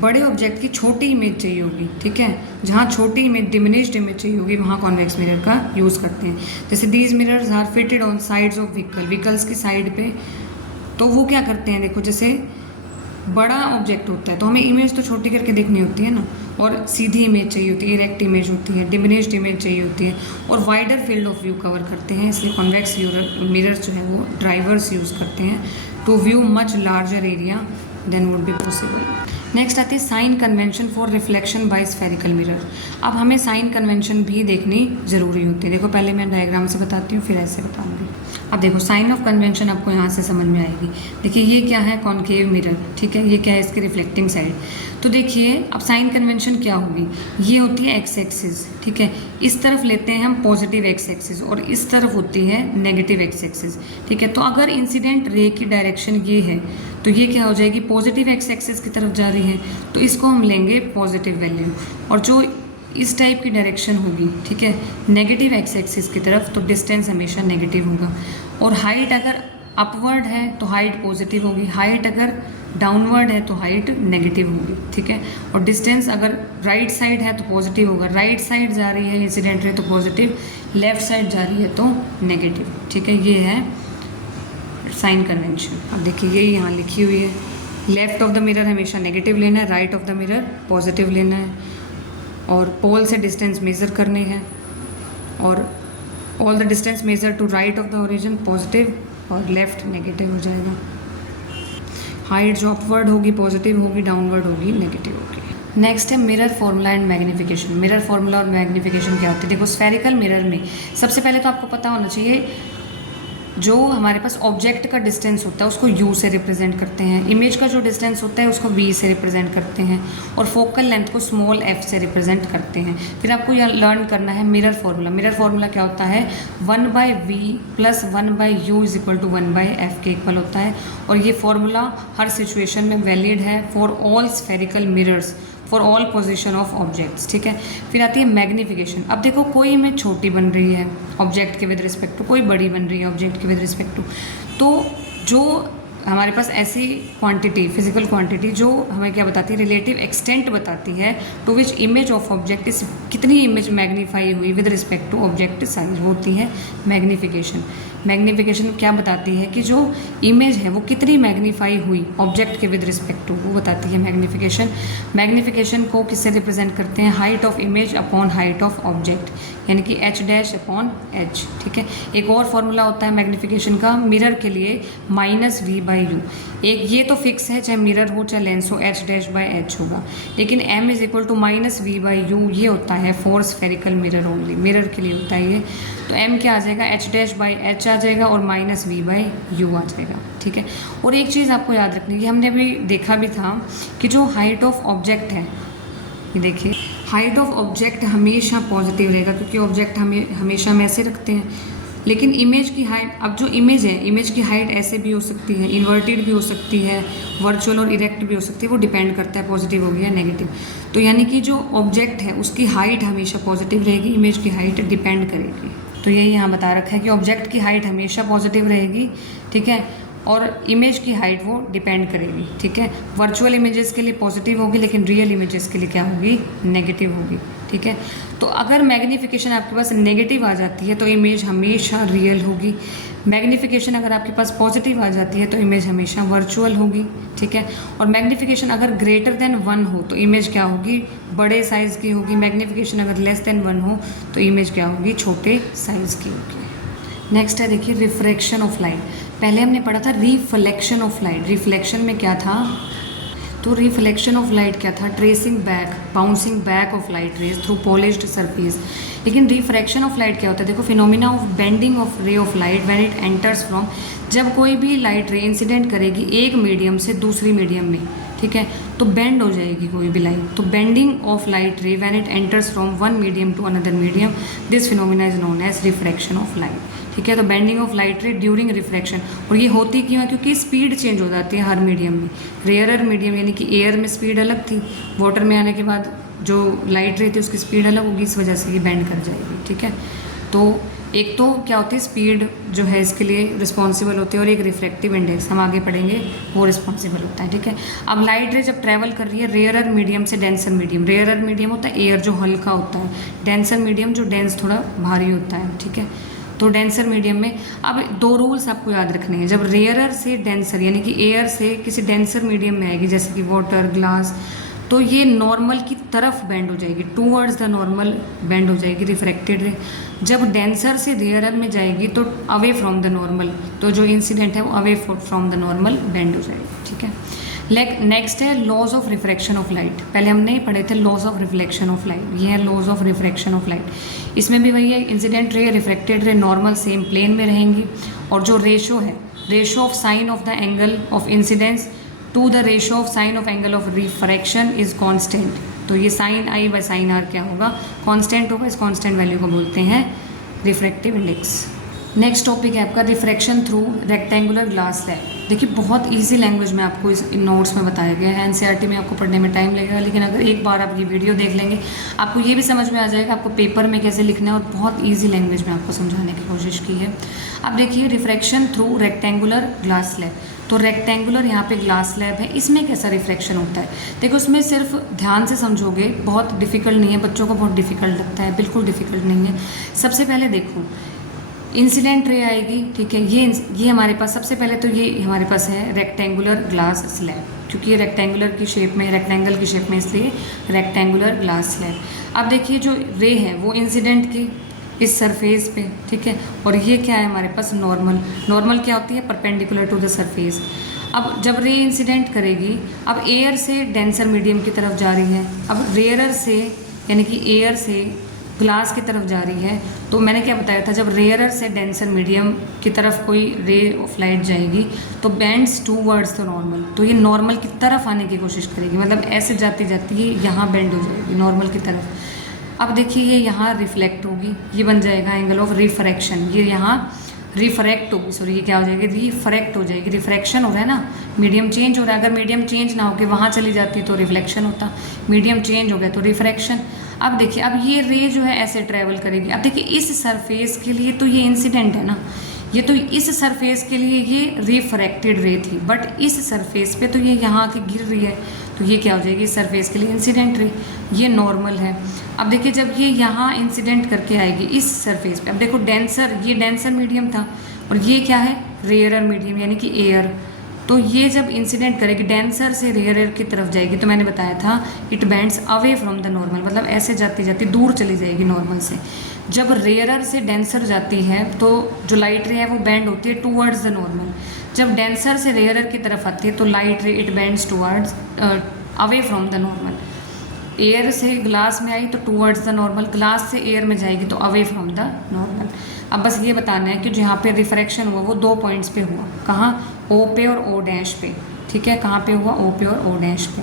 बड़े ऑब्जेक्ट की छोटी इमेज चाहिए होगी, ठीक है, जहाँ छोटी इमेज डिमिनिश्ड इमेज चाहिए होगी वहाँ कॉन्वेक्स मिरर का यूज़ करते हैं। जैसे these mirrors are fitted on sides of vehicles की साइड पे, तो वो क्या करते हैं, देखो जैसे बड़ा ऑब्जेक्ट होता है तो हमें इमेज तो छोटी करके देखनी होती है ना, और सीधी इमेज चाहिए होती है, इरेक्ट इमेज होती है, डिमिनिश्ड इमेज चाहिए होती है, और wider field of view cover करते हैं, इसलिए कॉन्वेक्स मिरर्स जो है वो ड्राइवर्स यूज़ करते हैं to view much larger area than would be possible. Next आती है sign convention for reflection by spherical mirror. अब हमें साइन कन्वेंशन भी देखनी ज़रूरी होती है। देखो पहले मैं डायग्राम से बताती हूँ फिर ऐसे बताऊँगी। अब देखो साइन ऑफ कन्वेंशन आपको यहाँ से समझ में आएगी। देखिए ये क्या है, कॉन्केव मिरर, ठीक है, ये क्या है, इसकी रिफ्लेक्टिंग साइड। तो देखिए अब साइन कन्वेंशन क्या होगी, ये होती है एक्स एक्सिस, ठीक है, इस तरफ लेते हैं हम पॉजिटिव एक्स एक्सिस और इस तरफ होती है नेगेटिव एक्स एक्सिस, ठीक है। तो अगर इंसिडेंट रे की डायरेक्शन ये है तो ये क्या हो जाएगी, पॉजिटिव एक्स एक्सिस की तरफ जा रही है, तो इसको हम लेंगे पॉजिटिव वैल्यू। और जो इस टाइप की डायरेक्शन होगी, ठीक है, नेगेटिव एक्स एक्सिस की तरफ, तो डिस्टेंस हमेशा नेगेटिव होगा। और हाइट अगर अपवर्ड है तो हाइट पॉजिटिव होगी, हाइट अगर डाउनवर्ड है तो हाइट नेगेटिव होगी, ठीक है। और डिस्टेंस अगर राइट साइड है तो पॉजिटिव होगा, राइट साइड जा रही है इंसिडेंट रे तो पॉजिटिव, लेफ्ट साइड जा रही है तो नेगेटिव, ठीक है। ये है साइन कन्वेंशन। अब देखिए ये यहाँ लिखी हुई है, लेफ्ट ऑफ द मिरर हमेशा नेगेटिव लेना है, right of the mirror positive लेना है, और पोल से डिस्टेंस मेज़र करनी है, और all the distance measure to right of the origin positive और लेफ्ट नेगेटिव हो जाएगा। हाइट जो अपवर्ड होगी पॉजिटिव होगी, डाउनवर्ड होगी नेगेटिव होगी। नेक्स्ट है mirror formula and magnification. Mirror formula और मैग्नीफिकेशन क्या होता है, देखो स्फेरिकल मिरर में सबसे पहले तो आपको पता होना चाहिए जो हमारे पास ऑब्जेक्ट का डिस्टेंस होता है उसको u से रिप्रेजेंट करते हैं, इमेज का जो डिस्टेंस होता है उसको v से रिप्रेजेंट करते हैं, और फोकल लेंथ को स्मॉल f से रिप्रेजेंट करते हैं। फिर आपको यह लर्न करना है मिरर फॉर्मूला। मिरर फॉर्मूला क्या होता है, 1/v + 1/u = 1/f के इक्वल होता है, और ये फॉर्मूला हर सिचुएशन में वैलिड है for all spherical mirrors for all position of objects, ठीक है। फिर आती है मैग्नीफिकेशन। अब देखो कोई इमेज छोटी बन रही है ऑब्जेक्ट के विद रिस्पेक्ट टू, कोई बड़ी बन रही है ऑब्जेक्ट के विद रिस्पेक्ट टू, तो जो हमारे पास ऐसी क्वांटिटी, फिजिकल क्वांटिटी जो हमें क्या बताती है, रिलेटिव एक्सटेंट बताती है to which image of object is, कितनी इमेज मैग्नीफाई हुई with respect to object size, वो होती है मैग्नीफिकेशन। मैग्नीफिकेशन क्या बताती है कि जो इमेज है वो कितनी मैग्नीफाई हुई ऑब्जेक्ट के विद रिस्पेक्ट टू, वो बताती है मैग्नीफिकेशन। मैग्नीफिकेशन को किससे रिप्रेजेंट करते हैं, height of image upon height of object, यानी कि h'/h, ठीक है। एक और फॉर्मूला होता है मैग्नीफिकेशन का मिरर के लिए -v/u। एक ये तो फिक्स है, चाहे मिरर हो चाहे लेंस हो, h'/h होगा, लेकिन m = -v/u ये होता है for spherical mirror only, mirror के लिए होता है ये। तो m क्या आ जाएगा, h'/h आ जाएगा और -v/u आ जाएगा, ठीक है। और एक चीज़ आपको याद रखनी है, हमने अभी देखा भी था कि जो हाइट ऑफ ऑब्जेक्ट है, ये देखिए हाइट ऑफ ऑब्जेक्ट हमेशा पॉजिटिव रहेगा क्योंकि ऑब्जेक्ट हमेशा हम ऐसे रखते हैं, लेकिन इमेज की हाइट, अब जो इमेज है इमेज की हाइट ऐसे भी हो सकती है, इन्वर्टेड भी हो सकती है, वर्चुअल और इरेक्ट भी हो सकती है, वो डिपेंड करता है पॉजिटिव हो गया नेगेटिव। तो यानी कि जो ऑब्जेक्ट है उसकी हाइट हमेशा पॉजिटिव रहेगी, इमेज की हाइट डिपेंड करेगी। तो यही यहाँ बता रखा है कि ऑब्जेक्ट की हाइट हमेशा पॉजिटिव रहेगी, ठीक है, और इमेज की हाइट वो डिपेंड करेगी, ठीक है। वर्चुअल इमेजेस के लिए पॉजिटिव होगी लेकिन रियल इमेजेस के लिए क्या होगी, नेगेटिव होगी, ठीक है। तो अगर मैग्नीफिकेशन आपके पास नेगेटिव आ जाती है तो इमेज हमेशा रियल होगी, मैग्नीफिकेशन अगर आपके पास पॉजिटिव आ जाती है तो इमेज हमेशा वर्चुअल होगी, ठीक है। और मैग्नीफिकेशन अगर ग्रेटर देन 1 हो तो इमेज क्या होगी, बड़े साइज़ की होगी, मैग्नीफिकेशन अगर लेस देन 1 हो तो इमेज क्या होगी, छोटे साइज़ की होगी। नेक्स्ट है देखिए रिफ्रैक्शन ऑफ लाइट। पहले हमने पढ़ा था रिफ्लेक्शन ऑफ लाइट, रिफ्लेक्शन में क्या था, तो रिफ्लेक्शन ऑफ लाइट क्या था, tracing back, bouncing back of light rays through polished surface. लेकिन रिफ्रैक्शन ऑफ लाइट क्या होता है, देखो phenomena of bending of ray of light when it enters from, जब कोई भी लाइट रे इंसिडेंट करेगी एक मीडियम से दूसरी मीडियम में, ठीक है, तो बेंड हो जाएगी कोई भी लाइट। तो bending of light ray when it enters from one medium to another medium, this phenomena is known as refraction of light, ठीक है। तो bending of light ray during refraction, और ये होती क्यों है, क्योंकि स्पीड चेंज हो जाती है हर मीडियम में। रेयरर मीडियम यानी कि एयर में स्पीड अलग थी, वाटर में आने के बाद जो लाइट रे थी उसकी स्पीड अलग होगी, इस वजह से ये बेंड कर जाएगी, ठीक है। तो एक तो क्या होती है, स्पीड जो है इसके लिए रिस्पॉन्सिबल होती है, और एक रिफ्रैक्टिव इंडेक्स हम आगे पढ़ेंगे वो रिस्पॉन्सिबल होता है, ठीक है। अब लाइट रे जब ट्रैवल कर रही है रेयरर मीडियम से डेंसर मीडियम, रेयरर मीडियम होता है एयर जो हल्का होता है, डेंसर मीडियम जो डेंस थोड़ा भारी होता है, ठीक है। तो डेंसर मीडियम में अब दो रूल्स आपको याद रखने हैं। जब रेयरर से डेंसर यानी कि एयर से किसी डेंसर मीडियम में आएगी, जैसे कि वाटर, ग्लास, तो ये नॉर्मल की तरफ बेंड हो जाएगी, टूवर्ड्स द नॉर्मल बेंड हो जाएगी रिफ्रैक्टेड रे। जब डेंसर से रेयरर में जाएगी तो अवे फ्रॉम द नॉर्मल, तो जो इंसिडेंट है वो away from the normal bend हो जाएगी, ठीक है। नेक्स्ट है laws of refraction of light. पहले हमने पढ़े थे laws of reflection of light, ये है laws of refraction of light. इसमें भी वही है, इंसिडेंट रे, रिफ्रैक्टेड रे नॉर्मल सेम प्लेन में रहेंगी, और जो रेशो है, ratio of sine of the angle of incidence to the ratio of sine of angle of refraction is constant. तो ये sine I by sine R क्या होगा, कांस्टेंट होगा। इस कांस्टेंट वैल्यू को बोलते हैं रिफ्रैक्टिव इंडेक्स। नेक्स्ट टॉपिक है आपका refraction through rectangular glass slab. देखिए बहुत इजी लैंग्वेज में आपको इस नोट्स में बताया गया है। एनसीईआरटी में आपको पढ़ने में टाइम लगेगा, लेकिन अगर एक बार आप ये वीडियो देख लेंगे आपको ये भी समझ में आ जाएगा आपको पेपर में कैसे लिखना है, और बहुत ईजी लैंग्वेज में आपको समझाने की कोशिश की है। अब देखिए refraction through rectangular glass slab, तो रेक्टेंगुलर यहाँ पे ग्लास स्लैब है, इसमें कैसा रिफ्रैक्शन होता है। देखो उसमें सिर्फ ध्यान से समझोगे, बहुत डिफिकल्ट नहीं है, बच्चों को बहुत डिफिकल्ट लगता है, बिल्कुल डिफिकल्ट नहीं है। सबसे पहले देखो इंसिडेंट रे आएगी, ठीक है। ये हमारे पास सबसे पहले तो ये हमारे पास है रेक्टेंगुलर ग्लास स्लैब, क्योंकि ये रेक्टेंगुलर की शेप में, रेक्टेंगल की शेप में, इसलिए रेक्टेंगुलर ग्लास स्लैब। अब देखिए जो रे है वो इंसिडेंट की इस सरफेस पे, ठीक है, और ये क्या है हमारे पास नॉर्मल। नॉर्मल क्या होती है, परपेंडिकुलर टू द सरफेस। अब जब रे इंसिडेंट करेगी, अब एयर से डेंसर मीडियम की तरफ जा रही है, अब रेयरर से यानी कि एयर से ग्लास की तरफ जा रही है, तो मैंने क्या बताया था, जब रेयरर से डेंसर मीडियम की तरफ कोई रे ऑफ लाइट जाएगी तो बेंड्स टूवर्ड्स द नॉर्मल, तो ये नॉर्मल की तरफ आने की कोशिश करेगी, मतलब ऐसे जाती जाती ये यहाँ बेंड हो जाएगी नॉर्मल की तरफ। अब देखिए ये यहाँ रिफ्लेक्ट होगी, ये बन जाएगा एंगल ऑफ रिफ्रैक्शन, ये यहाँ रिफ्रैक्ट होगी, सॉरी ये क्या हो जाएगी, रिफ्रैक्ट हो जाएगी। रिफ्रैक्शन हो रहा है ना, मीडियम चेंज हो रहा है, अगर मीडियम चेंज ना होकर वहाँ चली जाती तो रिफ्लेक्शन होता, मीडियम चेंज हो गया तो रिफ्रैक्शन। अब देखिए अब ये रे जो है ऐसे ट्रैवल करेगी। अब देखिए इस सरफेस के लिए तो ये इंसिडेंट है ना, ये तो इस सरफेस के लिए ये रिफ्रैक्टेड रे थी, बट इस सरफेस पे तो ये यहाँ आके गिर रही है, तो ये क्या हो जाएगी, इस सरफेस के लिए इंसिडेंट रे, ये नॉर्मल है। अब देखिए जब ये यहाँ इंसिडेंट करके आएगी इस सरफेस पे, अब देखो डेंसर, ये डेंसर मीडियम था और ये क्या है, रेयरर मीडियम यानी कि एयर, तो ये जब इंसिडेंट करेगी डेंसर से रेयरर की तरफ जाएगी, तो मैंने बताया था it bends away from the normal, मतलब ऐसे जाती जाती दूर चली जाएगी नॉर्मल से। जब रेयरर से डेंसर जाती है तो जो लाइट रे है वो बेंड होती है टूवर्ड्स द नॉर्मल। जब डेंसर से रेयरर की तरफ आती है तो light ray it bends towards away from the normal. Air से ग्लास में आई तो टूवर्ड्स द नॉर्मल, ग्लास से एयर में जाएगी तो अवे फ्रॉम द नॉर्मल। अब बस ये बताना है कि जहाँ पे रिफ्रैक्शन हुआ वो 2 पॉइंट्स पे हुआ, कहाँ, ओ पे और ओ डैश पे, ठीक है, कहाँ पे हुआ, ओ पे और ओ डैश पे।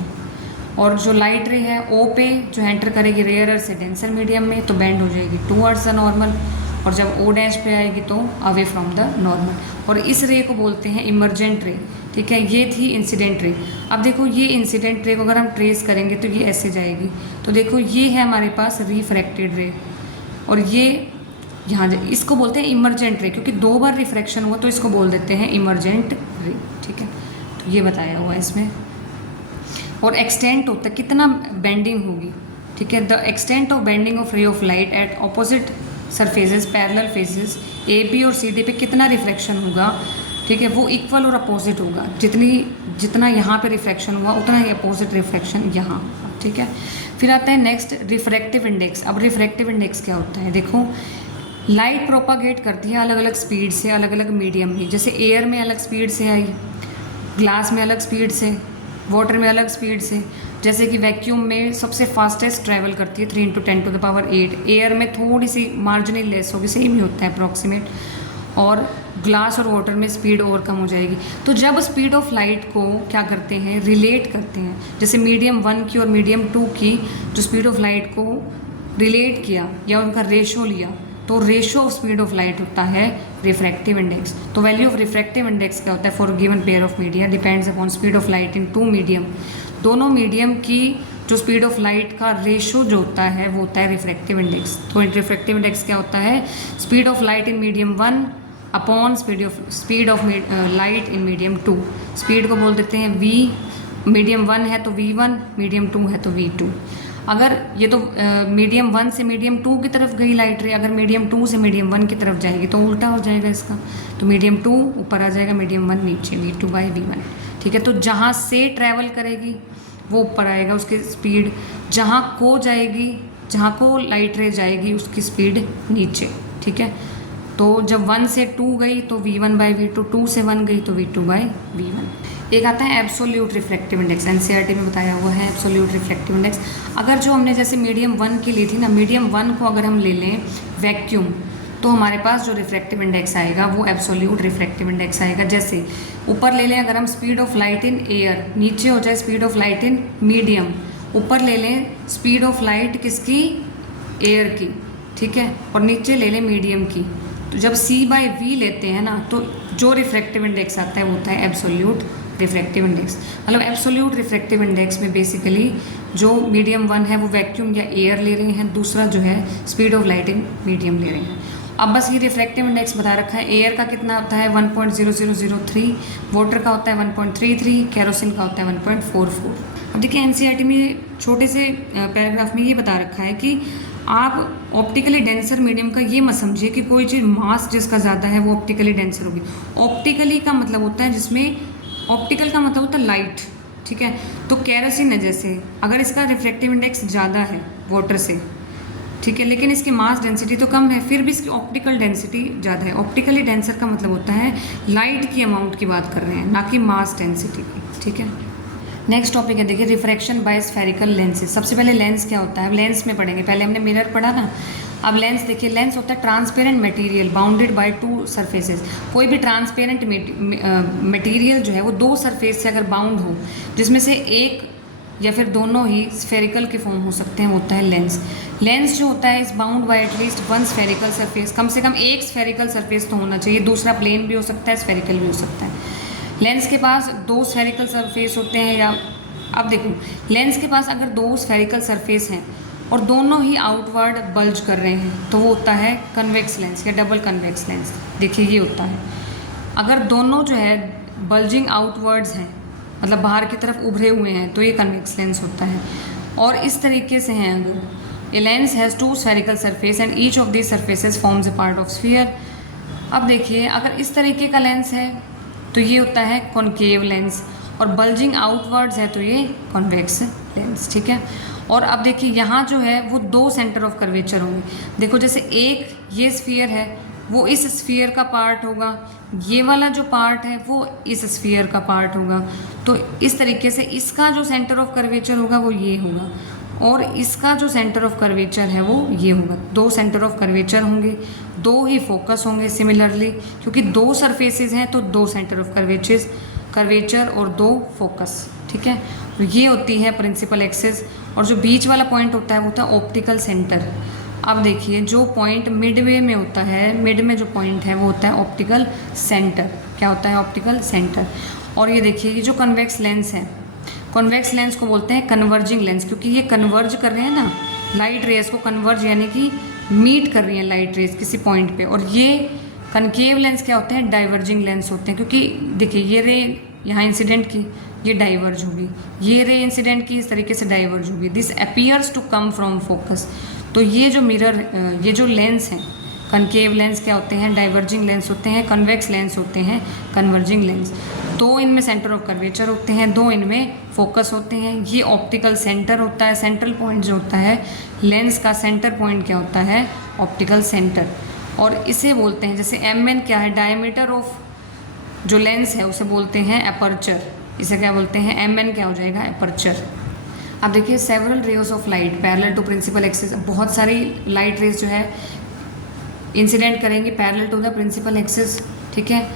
और जो लाइट रे है ओ पे जो एंटर करेगी रेयरर से डेंसर मीडियम में तो बेंड हो जाएगी टूवर्ड्स द नॉर्मल, और जब ओ डैश पे आएगी तो अवे फ्रॉम द नॉर्मल। और इस रे को बोलते हैं इमरजेंट रे, ठीक है, ये थी इंसिडेंट रे। अब देखो ये इंसिडेंट रे को अगर हम ट्रेस करेंगे तो ये ऐसे जाएगी, तो देखो ये है हमारे पास रिफ्रैक्टेड रे, और ये यहाँ इसको बोलते हैं इमरजेंट रे, क्योंकि 2 बार रिफ्रैक्शन हुआ तो इसको बोल देते हैं इमरजेंट रे, ठीक है। तो ये बताया हुआ है इसमें। और एक्सटेंट होता है कितना बेंडिंग होगी, ठीक है, the extent of bending of ray of light at opposite surfaces parallel faces A B और सी डी पे कितना रिफ्रैक्शन होगा, ठीक है, वो इक्वल और अपोजिट होगा। जितना यहाँ पे रिफ्रैक्शन हुआ उतना ही अपोजिट रिफ्रैक्शन यहाँ, ठीक है। फिर आता है नेक्स्ट रिफ्रैक्टिव इंडेक्स। अब रिफ्रैक्टिव इंडेक्स क्या होता है, देखो लाइट प्रोपागेट करती है अलग अलग स्पीड से अलग अलग मीडियम में, जैसे एयर में अलग स्पीड से आई, ग्लास में अलग स्पीड से, वाटर में अलग स्पीड से। जैसे कि वैक्यूम में सबसे फास्टेस्ट ट्रैवल करती है 3 × 10⁸, एयर में थोड़ी सी मार्जिनल लेस होगी, सेम ही होता है अप्रॉक्सीमेट, और ग्लास और वाटर में स्पीड और कम हो जाएगी। तो जब स्पीड ऑफ लाइट को क्या करते हैं, रिलेट करते हैं, जैसे मीडियम 1 की और मीडियम 2 की जो स्पीड ऑफ लाइट को रिलेट किया या उनका रेशो लिया, तो ratio of speed of light होता है रिफ्रैक्टिव इंडेक्स। तो वैल्यू ऑफ रिफ्रैक्टिव इंडेक्स क्या होता है, for given pair of media depends upon speed of light in 2 medium, दोनों मीडियम की जो स्पीड ऑफ लाइट का रेशो जो होता है वो होता है रिफ्रैक्टिव इंडेक्स। तो रिफ्रैक्टिव इंडेक्स क्या होता है, speed of light in medium 1 upon speed of light in medium 2। Speed को बोल देते हैं v, मीडियम 1 है तो v1, मीडियम 2 है तो v2। अगर ये तो मीडियम 1 से मीडियम 2 की तरफ गई लाइट रे, अगर मीडियम 2 से मीडियम 1 की तरफ जाएगी तो उल्टा हो जाएगा इसका, तो मीडियम 2 ऊपर आ जाएगा, मीडियम 1 नीचे, v2/v1। ठीक है, तो जहाँ से ट्रैवल करेगी वो ऊपर आएगा उसकी स्पीड, जहाँ को जाएगी, जहाँ को लाइट रे जाएगी उसकी स्पीड नीचे। ठीक है, तो जब 1 से 2 गई तो v1/v2, 2 से 1 गई तो v2/v1। एक आता है एब्सोल्यूट रिफ्रैक्टिव इंडेक्स, एनसीईआरटी में बताया हुआ है एब्सोल्यूट रिफ्रैक्टिव इंडेक्स। अगर जो हमने जैसे मीडियम 1 की ली थी ना, मीडियम 1 को अगर हम ले लें वैक्यूम, तो हमारे पास जो रिफ्रैक्टिव इंडेक्स आएगा वो एब्सोल्यूट रिफ्रैक्टिव इंडेक्स आएगा। जैसे ऊपर ले लें अगर हम speed of light in air, नीचे हो जाए speed of light in medium, ऊपर ले लें स्पीड ऑफ लाइट किसकी, एयर की। ठीक है, और नीचे ले लें मीडियम की। तो जब c/v लेते हैं ना, तो जो रिफ्रैक्टिव इंडेक्स आता है वो होता है एब्सोल्यूट रिफ्रैक्टिव इंडेक्स। मतलब एब्सोल्यूट रिफ्रैक्टिव इंडेक्स में बेसिकली जो मीडियम 1 है वो वैक्यूम या एयर ले रहे हैं, दूसरा जो है speed of light in medium ले रहे हैं। अब बस ये रिफ्रैक्टिव इंडेक्स बता रखा है, एयर का कितना होता है 1.0003, वाटर का होता है 1.33, कैरोसिन का होता है 1.44। अब देखिए एनसीईआरटी में छोटे से पैराग्राफ में ये बता रखा है कि आप ऑप्टिकली डेंसर मीडियम का ये मत समझिए कि कोई चीज़ मास जिसका ज़्यादा है वो ऑप्टिकली डेंसर होगी। ऑप्टिकली का मतलब होता है जिसमें, ऑप्टिकल का मतलब होता है लाइट। ठीक है, तो कैरोसिन है जैसे, अगर इसका रिफ्रैक्टिव इंडेक्स ज़्यादा है वाटर से, ठीक है, लेकिन इसकी मास डेंसिटी तो कम है, फिर भी इसकी ऑप्टिकल डेंसिटी ज़्यादा है। ऑप्टिकली डेंसर का मतलब होता है लाइट की अमाउंट की बात कर रहे हैं, ना कि मास डेंसिटी की। ठीक है, नेक्स्ट टॉपिक है देखिए रिफ्रैक्शन बाय स्फेरिकल लेंसेज। सबसे पहले लेंस क्या होता है, अब लेंस में पढ़ेंगे, पहले हमने मिरर पढ़ा ना। अब लेंस देखिए, लेंस होता है transparent material bounded by 2 surfaces. कोई भी ट्रांसपेरेंट मटेरियल जो है वो 2 सरफेस से अगर बाउंड हो, जिसमें से एक या फिर दोनों ही स्फेरिकल के फॉर्म हो सकते हैं, होता है लेंस। लेंस जो होता है इस bound by at least 1 spherical surface, कम से कम एक स्फेरिकल सरफेस तो होना चाहिए, दूसरा प्लेन भी हो सकता है, स्फेरिकल भी हो सकता है। लेंस के पास 2 स्फेरिकल सरफेस होते हैं, या अब देखो लेंस के पास अगर 2 स्फेरिकल सरफेस हैं और दोनों ही आउटवर्ड बल्ज कर रहे हैं तो वो होता है कन्वेक्स लेंस या डबल कन्वेक्स लेंस। देखिए ये होता है, अगर दोनों जो है बल्जिंग आउटवर्ड्स हैं, मतलब बाहर की तरफ उभरे हुए हैं, तो ये कन्वेक्स लेंस होता है। और इस तरीके से हैं, अगर a lens has 2 spherical surface and each of this surfaces forms a part of sphere. अब देखिए अगर इस तरीके का लेंस है तो ये होता है कॉनकेव लेंस, और बल्जिंग आउटवर्ड्स है तो ये कॉन्वेक्स लेंस। ठीक है, और अब देखिए यहाँ जो है वो 2 सेंटर ऑफ कर्वेचर होंगे। देखो जैसे एक ये स्फीयर है, वो इस स्फीयर का पार्ट होगा, ये वाला जो पार्ट है वो इस स्फीयर का पार्ट होगा। तो इस तरीके से इसका जो सेंटर ऑफ कर्वेचर होगा वो ये होगा, और इसका जो सेंटर ऑफ कर्वेचर है वो ये होगा। 2 सेंटर ऑफ कर्वेचर होंगे, 2 ही फोकस होंगे सिमिलरली, क्योंकि 2 सरफेसेस हैं तो 2 सेंटर ऑफ कर्वेचर और 2 फोकस। ठीक है, तो ये होती है प्रिंसिपल एक्सिस, और जो बीच वाला पॉइंट होता है वो होता है ऑप्टिकल सेंटर। अब देखिए जो पॉइंट मिडवे में होता है, मिड में जो पॉइंट है वो होता है ऑप्टिकल सेंटर। क्या होता है, ऑप्टिकल सेंटर। और ये देखिए ये जो कन्वेक्स लेंस है, कन्वेक्स लेंस को बोलते हैं कन्वर्जिंग लेंस, क्योंकि ये कन्वर्ज कर रहे हैं ना लाइट रेज को, कन्वर्ज यानी कि मीट कर रही हैं लाइट रेज किसी पॉइंट पे। और ये कनकेव लेंस क्या होते हैं, डाइवर्जिंग लेंस होते हैं, क्योंकि देखिए ये रे यहाँ इंसिडेंट की, ये डाइवर्ज होगी, ये रे इंसिडेंट की इस तरीके से डाइवर्ज होगी। This appears to come from focus. तो ये जो मिरर, ये जो लेंस हैं कनकेव लेंस क्या होते हैं, डाइवर्जिंग लेंस होते हैं, कन्वेक्स लेंस होते हैं, कन्वर्जिंग लेंस। 2 इनमें सेंटर ऑफ कर्वेचर होते हैं, 2 इनमें फोकस होते हैं। ये ऑप्टिकल सेंटर होता है, सेंट्रल पॉइंट जो होता है लेंस का सेंटर पॉइंट क्या होता है, ऑप्टिकल सेंटर। और इसे बोलते हैं, जैसे MN क्या है, डायमीटर ऑफ जो लेंस है उसे बोलते हैं अपर्चर। इसे क्या बोलते हैं, MN क्या हो जाएगा, अपर्चर। अब देखिए several rays of light parallel to principal axis. बहुत सारी लाइट रेज जो है इंसिडेंट करेंगे parallel to the principal axis. ठीक है,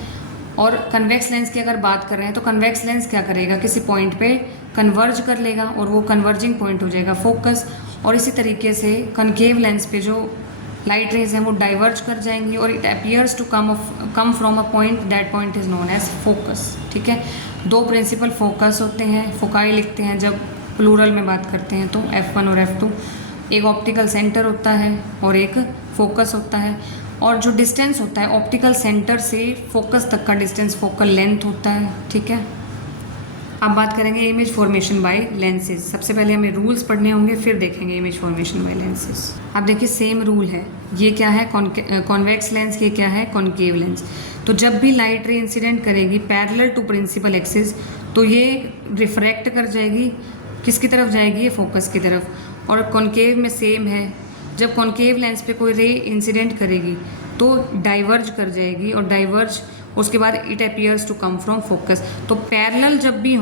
और कन्वेक्स लेंस की अगर बात कर रहे हैं तो कन्वेक्स लेंस क्या करेगा, किसी पॉइंट पे कन्वर्ज कर लेगा और वो कन्वर्जिंग पॉइंट हो जाएगा फोकस। और इसी तरीके से कनकेव लेंस पे जो लाइट रेज हैं वो डाइवर्ज कर जाएंगी, और it appears to come from a point, that point is known as focus. ठीक है, 2 प्रिंसिपल फोकस होते हैं, फोकाई लिखते हैं जब प्लूरल में बात करते हैं तो F1 और F2, एक ऑप्टिकल सेंटर होता है और एक फोकस होता है। और जो डिस्टेंस होता है ऑप्टिकल सेंटर से फोकस तक का डिस्टेंस फोकल लेंथ होता है, ठीक है। अब बात करेंगे इमेज फॉर्मेशन बाय लेंसेज। सबसे पहले हमें रूल्स पढ़ने होंगे, फिर देखेंगे इमेज फॉर्मेशन बाय लेंसेज। अब देखिए सेम रूल है, ये क्या है कॉन्वेक्स लेंस, ये क्या है कॉन्केव लेंस। तो जब भी लाइट रे इंसिडेंट करेगी पैरेलल टू प्रिंसिपल एक्सिस तो ये रिफ्रैक्ट कर जाएगी, किसकी तरफ जाएगी, ये फोकस की तरफ। और कॉन्केव में सेम है, जब कॉन्केव लेंस पे कोई रे इंसिडेंट करेगी तो डाइवर्ज कर जाएगी, और डाइवर्ज उसके बाद it appears to come from focus. तो पैरेलल जब भी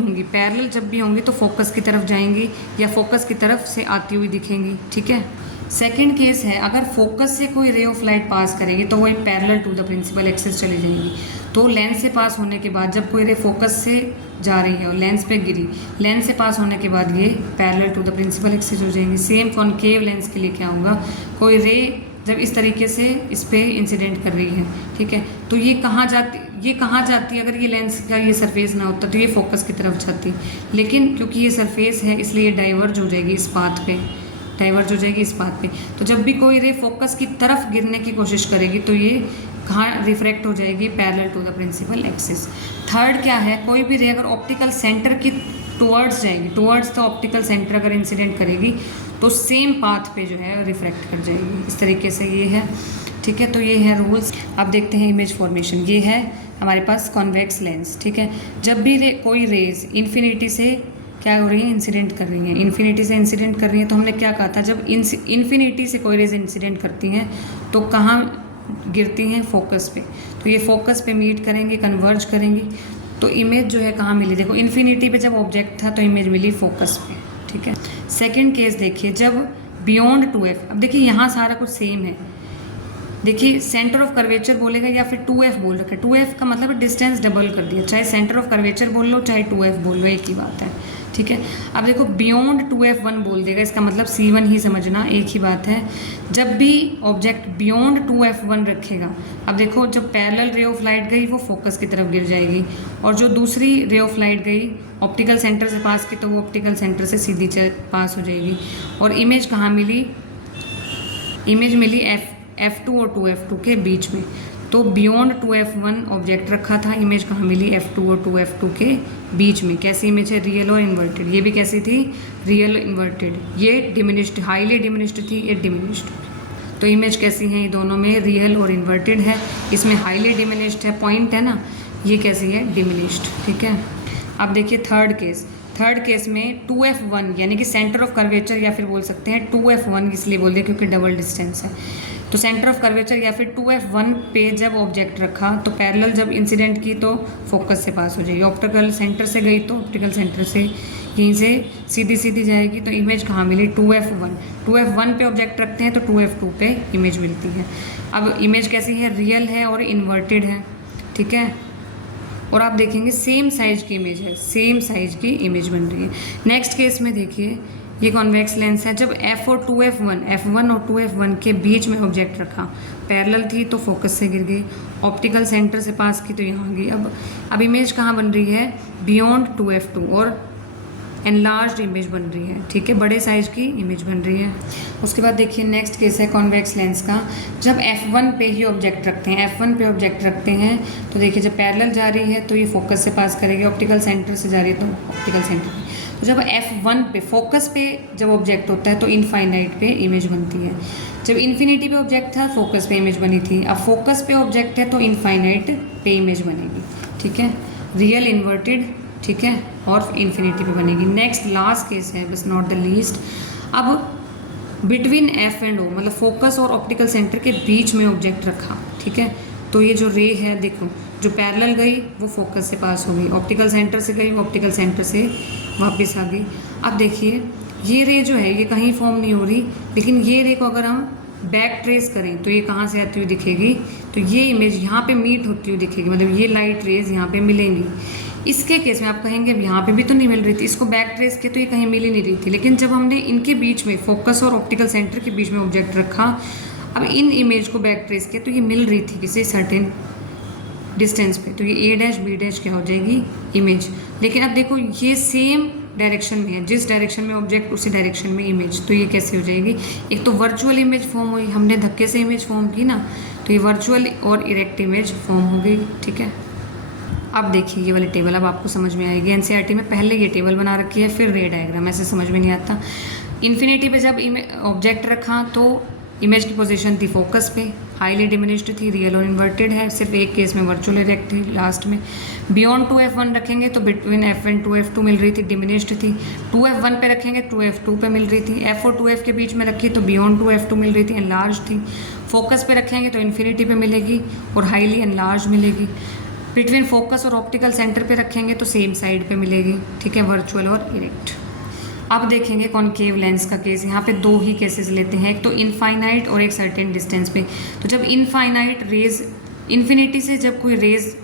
होंगी तो फोकस की तरफ जाएंगी या फोकस की तरफ से आती हुई दिखेंगी, ठीक है। सेकंड केस है, अगर फोकस से कोई रे ऑफ लाइट पास करेगी तो वही parallel to the principal axis चली जाएंगी। तो लेंस से पास होने के बाद जब कोई रे फोकस से जा रही है और लेंस पे गिरी, लेंस से पास होने के बाद ये parallel to the principal axis हो जाएंगी। सेम कॉन्केव लेंस के लिए क्या होगा, कोई रे जब इस तरीके से इस पे इंसिडेंट कर रही है, ठीक है, तो ये कहाँ जाती है, अगर ये लेंस का ये सरफेस ना होता तो ये फोकस की तरफ जाती, लेकिन क्योंकि ये सरफेस है इसलिए ये डाइवर्ज हो जाएगी इस पाथ पे, तो जब भी कोई रे फोकस की तरफ गिरने की कोशिश करेगी तो ये कहाँ रिफ्रैक्ट हो जाएगी, parallel to the principal axis. Third क्या है, कोई भी रे अगर ऑप्टिकल सेंटर की टुवर्ड्स जाएगी, टुवर्ड्स द ऑप्टिकल सेंटर अगर इंसिडेंट करेगी तो सेम पाथ पे जो है रिफ्रैक्ट कर जाएगी। इस तरीके से ये है, ठीक है। तो ये है रूल्स। अब देखते हैं इमेज फॉर्मेशन। ये है हमारे पास कॉन्वेक्स लेंस, ठीक है। जब भी कोई रेज इन्फिनिटी से क्या हो रही है, इंसिडेंट कर रही हैं, इन्फिनिटी से इंसिडेंट कर रही हैं, तो हमने क्या कहा था, जब इन्फिनिटी से कोई रेज इंसिडेंट करती हैं तो कहाँ गिरती हैं, फोकस पे। तो ये फोकस पे मीट करेंगे, कन्वर्ज करेंगी, तो इमेज जो है कहाँ मिली, देखो इन्फिनिटी पे जब ऑब्जेक्ट था तो इमेज मिली फोकस पे, ठीक है। सेकंड केस देखिए, जब बियॉन्ड 2f, अब देखिए यहाँ सारा कुछ सेम है, देखिए सेंटर ऑफ कर्वेचर बोलेगा या फिर 2f बोल रखा है। 2f का मतलब डिस्टेंस डबल कर दिया, चाहे सेंटर ऑफ कर्वेचर बोल लो चाहे 2f बोल लो, एक ही बात है, ठीक है। अब देखो बियॉन्ड 2f1 बोल देगा, इसका मतलब c1 ही समझना, एक ही बात है। जब भी ऑब्जेक्ट बियॉन्ड 2f1 रखेगा, अब देखो जब पैरेलल रे ऑफ लाइट गई वो फोकस की तरफ गिर जाएगी, और जो दूसरी रे ऑफ लाइट गई ऑप्टिकल सेंटर से पास की तो वो ऑप्टिकल सेंटर से सीधी पास हो जाएगी। और इमेज कहाँ मिली, इमेज मिली F2 और 2f2 के बीच में। तो बियॉन्ड 2f1 ऑब्जेक्ट रखा था, इमेज कहाँ मिली, F2 और 2f2 के बीच में। कैसी इमेज है, रियल और इन्वर्टेड। ये भी कैसी थी, रियल इन्वर्टेड। ये डिमिनिश्ड, हाईली डिमिनिश्ड थी, ये डिमिनिश्ड। तो इमेज कैसी है, ये दोनों में रियल और इन्वर्टेड है, इसमें हाईली डिमिनिश्ड है, पॉइंट है ना, ये कैसी है, डिमिनिश्ड, ठीक है। अब देखिए थर्ड केस में 2f1 यानी कि सेंटर ऑफ कर्वेचर, या फिर बोल सकते हैं 2f1 इसलिए बोल दिया क्योंकि डबल डिस्टेंस है। तो सेंटर ऑफ कर्वेचर या फिर 2f1 पे जब ऑब्जेक्ट रखा तो पैरेलल जब इंसिडेंट की तो फोकस से पास हो जाएगी, ऑप्टिकल सेंटर से गई तो ऑप्टिकल सेंटर से यहीं से सीधी जाएगी। तो इमेज कहाँ मिली, 2f1 पे ऑब्जेक्ट रखते हैं तो 2f2 पे इमेज मिलती है। अब इमेज कैसी है, रियल है और इन्वर्टेड है, ठीक है। और आप देखेंगे सेम साइज की इमेज है, सेम साइज की इमेज बन रही है। नेक्स्ट केस में देखिए, ये कॉन्वेक्स लेंस है, जब F और 2f1 और 2f1 के बीच में ऑब्जेक्ट रखा, पैरेलल थी तो फोकस से गिर गई, ऑप्टिकल सेंटर से पास की तो यहाँ गई। अब इमेज कहाँ बन रही है, बियॉन्ड 2f2 और एनलार्ज्ड इमेज बन रही है, ठीक है, बड़े साइज की इमेज बन रही है। उसके बाद देखिए नेक्स्ट केस है कॉन्वेक्स लेंस का, जब F1 पे ही ऑब्जेक्ट रखते हैं, F1 पे ऑब्जेक्ट रखते हैं तो देखिए जब पैरेलल जा रही है तो ये फोकस से पास करेगी, ऑप्टिकल सेंटर से जा रही है तो ऑप्टिकल सेंटर। तो जब F1 पे फोकस पे जब ऑब्जेक्ट होता है तो इनफाइनाइट पे इमेज बनती है, जब इन्फिनिटी पे ऑब्जेक्ट था फोकस पे इमेज बनी थी, अब फोकस पे ऑब्जेक्ट है तो इनफाइनाइट पे इमेज बनेगी, ठीक है, रियल इन्वर्टेड, ठीक है, और इन्फिनिटी पे बनेगी। नेक्स्ट लास्ट केस है, बस नॉट द लीस्ट, अब बिटवीन F एंड O मतलब फोकस और ऑप्टिकल सेंटर के बीच में ऑब्जेक्ट रखा, ठीक है, तो ये जो रे है देखो, जो पैरेलल गई वो फोकस से पास हो गई, ऑप्टिकल सेंटर से गई वो ऑप्टिकल सेंटर से वापस आ गई। अब देखिए ये रे जो है ये कहीं फॉर्म नहीं हो रही, लेकिन ये रे को अगर हम बैक ट्रेस करें तो ये कहाँ से आती हुई दिखेगी, तो ये इमेज यहाँ पे मीट होती हुई दिखेगी, मतलब ये लाइट रेज यहाँ पे मिलेंगी। इसके केस में आप कहेंगे अब यहाँ पे भी तो नहीं मिल रही थी, इसको बैक ट्रेस किया तो ये कहीं मिल ही नहीं रही थी, लेकिन जब हमने इनके बीच में फोकस और ऑप्टिकल सेंटर के बीच में ऑब्जेक्ट रखा, अब इन इमेज को बैक ट्रेस किया तो ये मिल रही थी किसी सर्टेन डिस्टेंस पे, तो ये A' B' क्या हो जाएगी, इमेज। लेकिन अब देखो ये सेम डायरेक्शन में है, जिस डायरेक्शन में ऑब्जेक्ट उसी डायरेक्शन में इमेज। तो ये कैसे हो जाएगी, एक तो वर्चुअल इमेज फॉर्म हुई, हमने धक्के से इमेज फॉर्म की ना, तो ये वर्चुअल और इरेक्ट इमेज फॉर्म हो गई। ठीक है, अब देखिए ये वाली टेबल अब आपको समझ में आएगी। एनसीईआरटी में पहले ये टेबल बना रखी है, फिर रे डायग्राम, ऐसे समझ में नहीं आता। इन्फिनिटी पे जब ऑब्जेक्ट रखा तो इमेज की पोजीशन थी फोकस पे, हाईली डिमिनिश्ड थी, रियल और इन्वर्टेड है, सिर्फ एक केस में वर्चुअल इरेक्ट थी लास्ट में। बियॉन्ड 2f1 रखेंगे तो बिटवीन f1 2f2 मिल रही थी, डिमिनिश्ड थी। 2f1 पे रखेंगे 2f2 पे मिल रही थी। f और 2f के बीच में रखी तो बियॉन्ड 2f2 मिल रही थी, एनलार्ज थी। फोकस पे रखेंगे तो इन्फिनिटी पे मिलेगी और हाईली एनलार्ज मिलेगी। बिटवीन फोकस और ऑप्टिकल सेंटर पे रखेंगे तो सेम साइड पे मिलेगी। ठीक है, वर्चुअल और इरेक्ट। अब देखेंगे कॉनकेव लेंस का केस। यहाँ पे दो ही केसेस लेते हैं, एक तो इनफाइनाइट और एक सर्टेन डिस्टेंस पे। तो जब इनफाइनाइट रेज, इन्फिनिटी से जब कोई रेज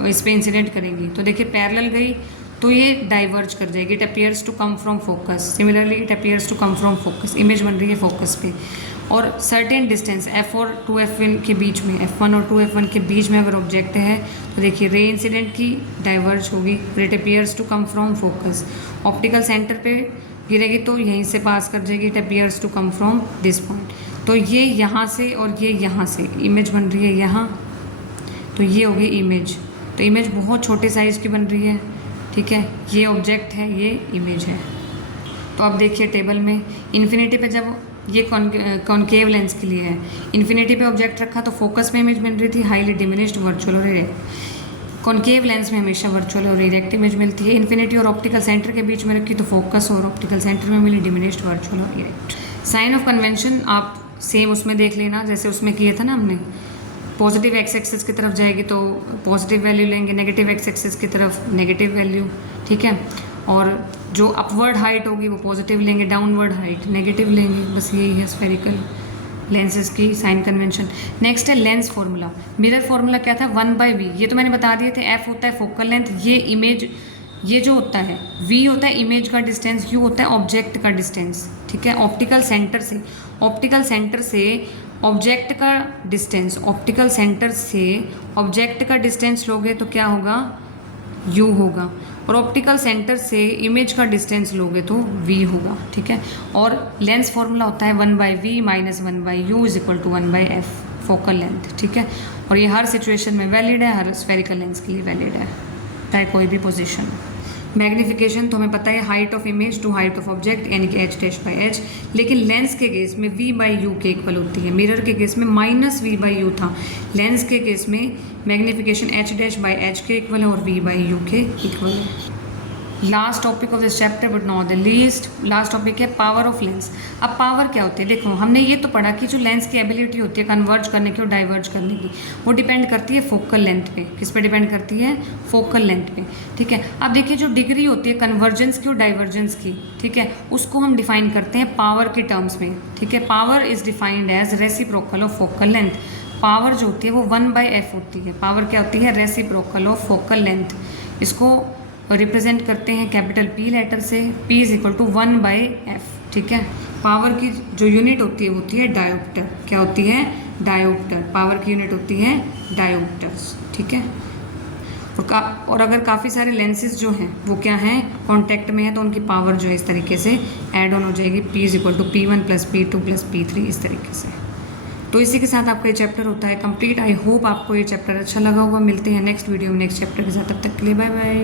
इस पर इंसिडेंट करेंगी तो देखिए पैरेलल गई तो ये डाइवर्ज कर जाएगी, it appears to come from focus. Similarly it appears to come from focus, image बन रही है फोकस पे। और सर्टेन डिस्टेंस f और 2f1 के बीच में, f1 और 2f1 के बीच में अगर ऑब्जेक्ट है तो देखिए रे इंसिडेंट की डाइवर्ज होगी, it appears to come from focus. Optical centre पे गिरेगी तो यहीं से पास कर जाएगी, it appears to come from this point. तो ये यहाँ से और ये यहाँ से इमेज बन रही है यहाँ, तो ये होगी इमेज। तो इमेज बहुत छोटे साइज़ की बन रही है। ठीक है, ये ऑब्जेक्ट है, ये इमेज है। तो अब देखिए टेबल में इन्फिनिटी पे जब ये कॉनकेव लेंस के लिए है, इन्फिनिटी पे ऑब्जेक्ट रखा तो फोकस में इमेज मिल रही थी, हाईली डिमिनिश्ड, वर्चुअल और इरेक्ट। कॉनकेव लेंस में हमेशा वर्चुअल और इरेक्ट इमेज मिलती है। इन्फिनिटी और ऑप्टिकल सेंटर के बीच में रखी तो फोकस और ऑप्टिकल सेंटर में मिली, डिमिनिश्ड, वर्चुअल और इरेक्ट। साइन ऑफ कन्वेंशन आप सेम उसमें देख लेना, जैसे उसमें किए था ना हमने। पॉजिटिव एक्स एक्सिस की तरफ जाएगी तो पॉजिटिव वैल्यू लेंगे, नेगेटिव एक्स एक्सिस की तरफ नेगेटिव वैल्यू। ठीक है, और जो अपवर्ड हाइट होगी वो पॉजिटिव लेंगे, डाउनवर्ड हाइट नेगेटिव लेंगे। बस यही है स्फेरिकल लेंसेज की साइन कन्वेंशन। नेक्स्ट है लेंस फॉर्मूला। मिरर फॉर्मूला क्या था, 1/v। ये तो मैंने बता दिए थे। f होता है फोकल लेंथ, ये इमेज, ये जो होता है v होता है इमेज का डिस्टेंस, u होता है ऑब्जेक्ट का डिस्टेंस। ठीक है, ऑप्टिकल सेंटर से ऑब्जेक्ट का डिस्टेंस, ऑप्टिकल सेंटर से ऑब्जेक्ट का डिस्टेंस लोगे तो क्या होगा, u होगा। और ऑप्टिकल सेंटर से इमेज का डिस्टेंस लोगे तो v होगा। ठीक है, और लेंस फॉर्मूला होता है 1/v minus 1/u is equal to 1/f focal length. ठीक है, और ये हर सिचुएशन में वैलिड है, हर स्फेरिकल लेंस के लिए वैलिड है, चाहे कोई भी पोजीशन। मैग्नीफिकेशन तो हमें पता है height of image to height of object, यानी कि h'/h। लेकिन लेंस के केस में v/u के इक्वल होती है, मिरर के केस में -v/u था। लेंस के केस में मैग्नीफिकेशन h'/h के इक्वल है और v/u के इक्वल है। Last topic of this chapter but not the least, last topic है पावर ऑफ लेंस। अब पावर क्या होती है, देखो हमने ये तो पढ़ा कि जो लेंस की एबिलिटी होती है कन्वर्ज करने की और डाइवर्ज करने की, वो डिपेंड करती है फोकल लेंथ पे। किस पे डिपेंड करती है, फोकल लेंथ पे। ठीक है, अब देखिए जो डिग्री होती है कन्वर्जेंस की और डाइवर्जेंस की, ठीक है, उसको हम डिफाइन करते हैं पावर के टर्म्स में। ठीक है, power is defined as reciprocal of focal length. Power जो होती है वो 1/f होती है। पावर क्या होती है, रेसिप्रोकल ऑफ फोकल लेंथ। इसको रिप्रेजेंट करते हैं कैपिटल P लेटर से, P is equal to 1/f। ठीक है, पावर की जो यूनिट होती है डायोप्टर। क्या होती है, डायोप्टर। पावर की यूनिट होती है डायोप्टर्स। ठीक है, और अगर काफ़ी सारे लेंसेज जो हैं वो क्या हैं, कॉन्टैक्ट में है, तो उनकी पावर जो है इस तरीके से ऐड ऑन हो जाएगी, P is equal to P1 + P2 + P3 इस तरीके से। तो इसी के साथ आपका ये चैप्टर होता है कंप्लीट। आई होप आपको ये चैप्टर अच्छा लगा होगा। मिलते हैं नेक्स्ट वीडियो में नेक्स्ट चैप्टर के साथ, तब तक के लिए बाय बाय।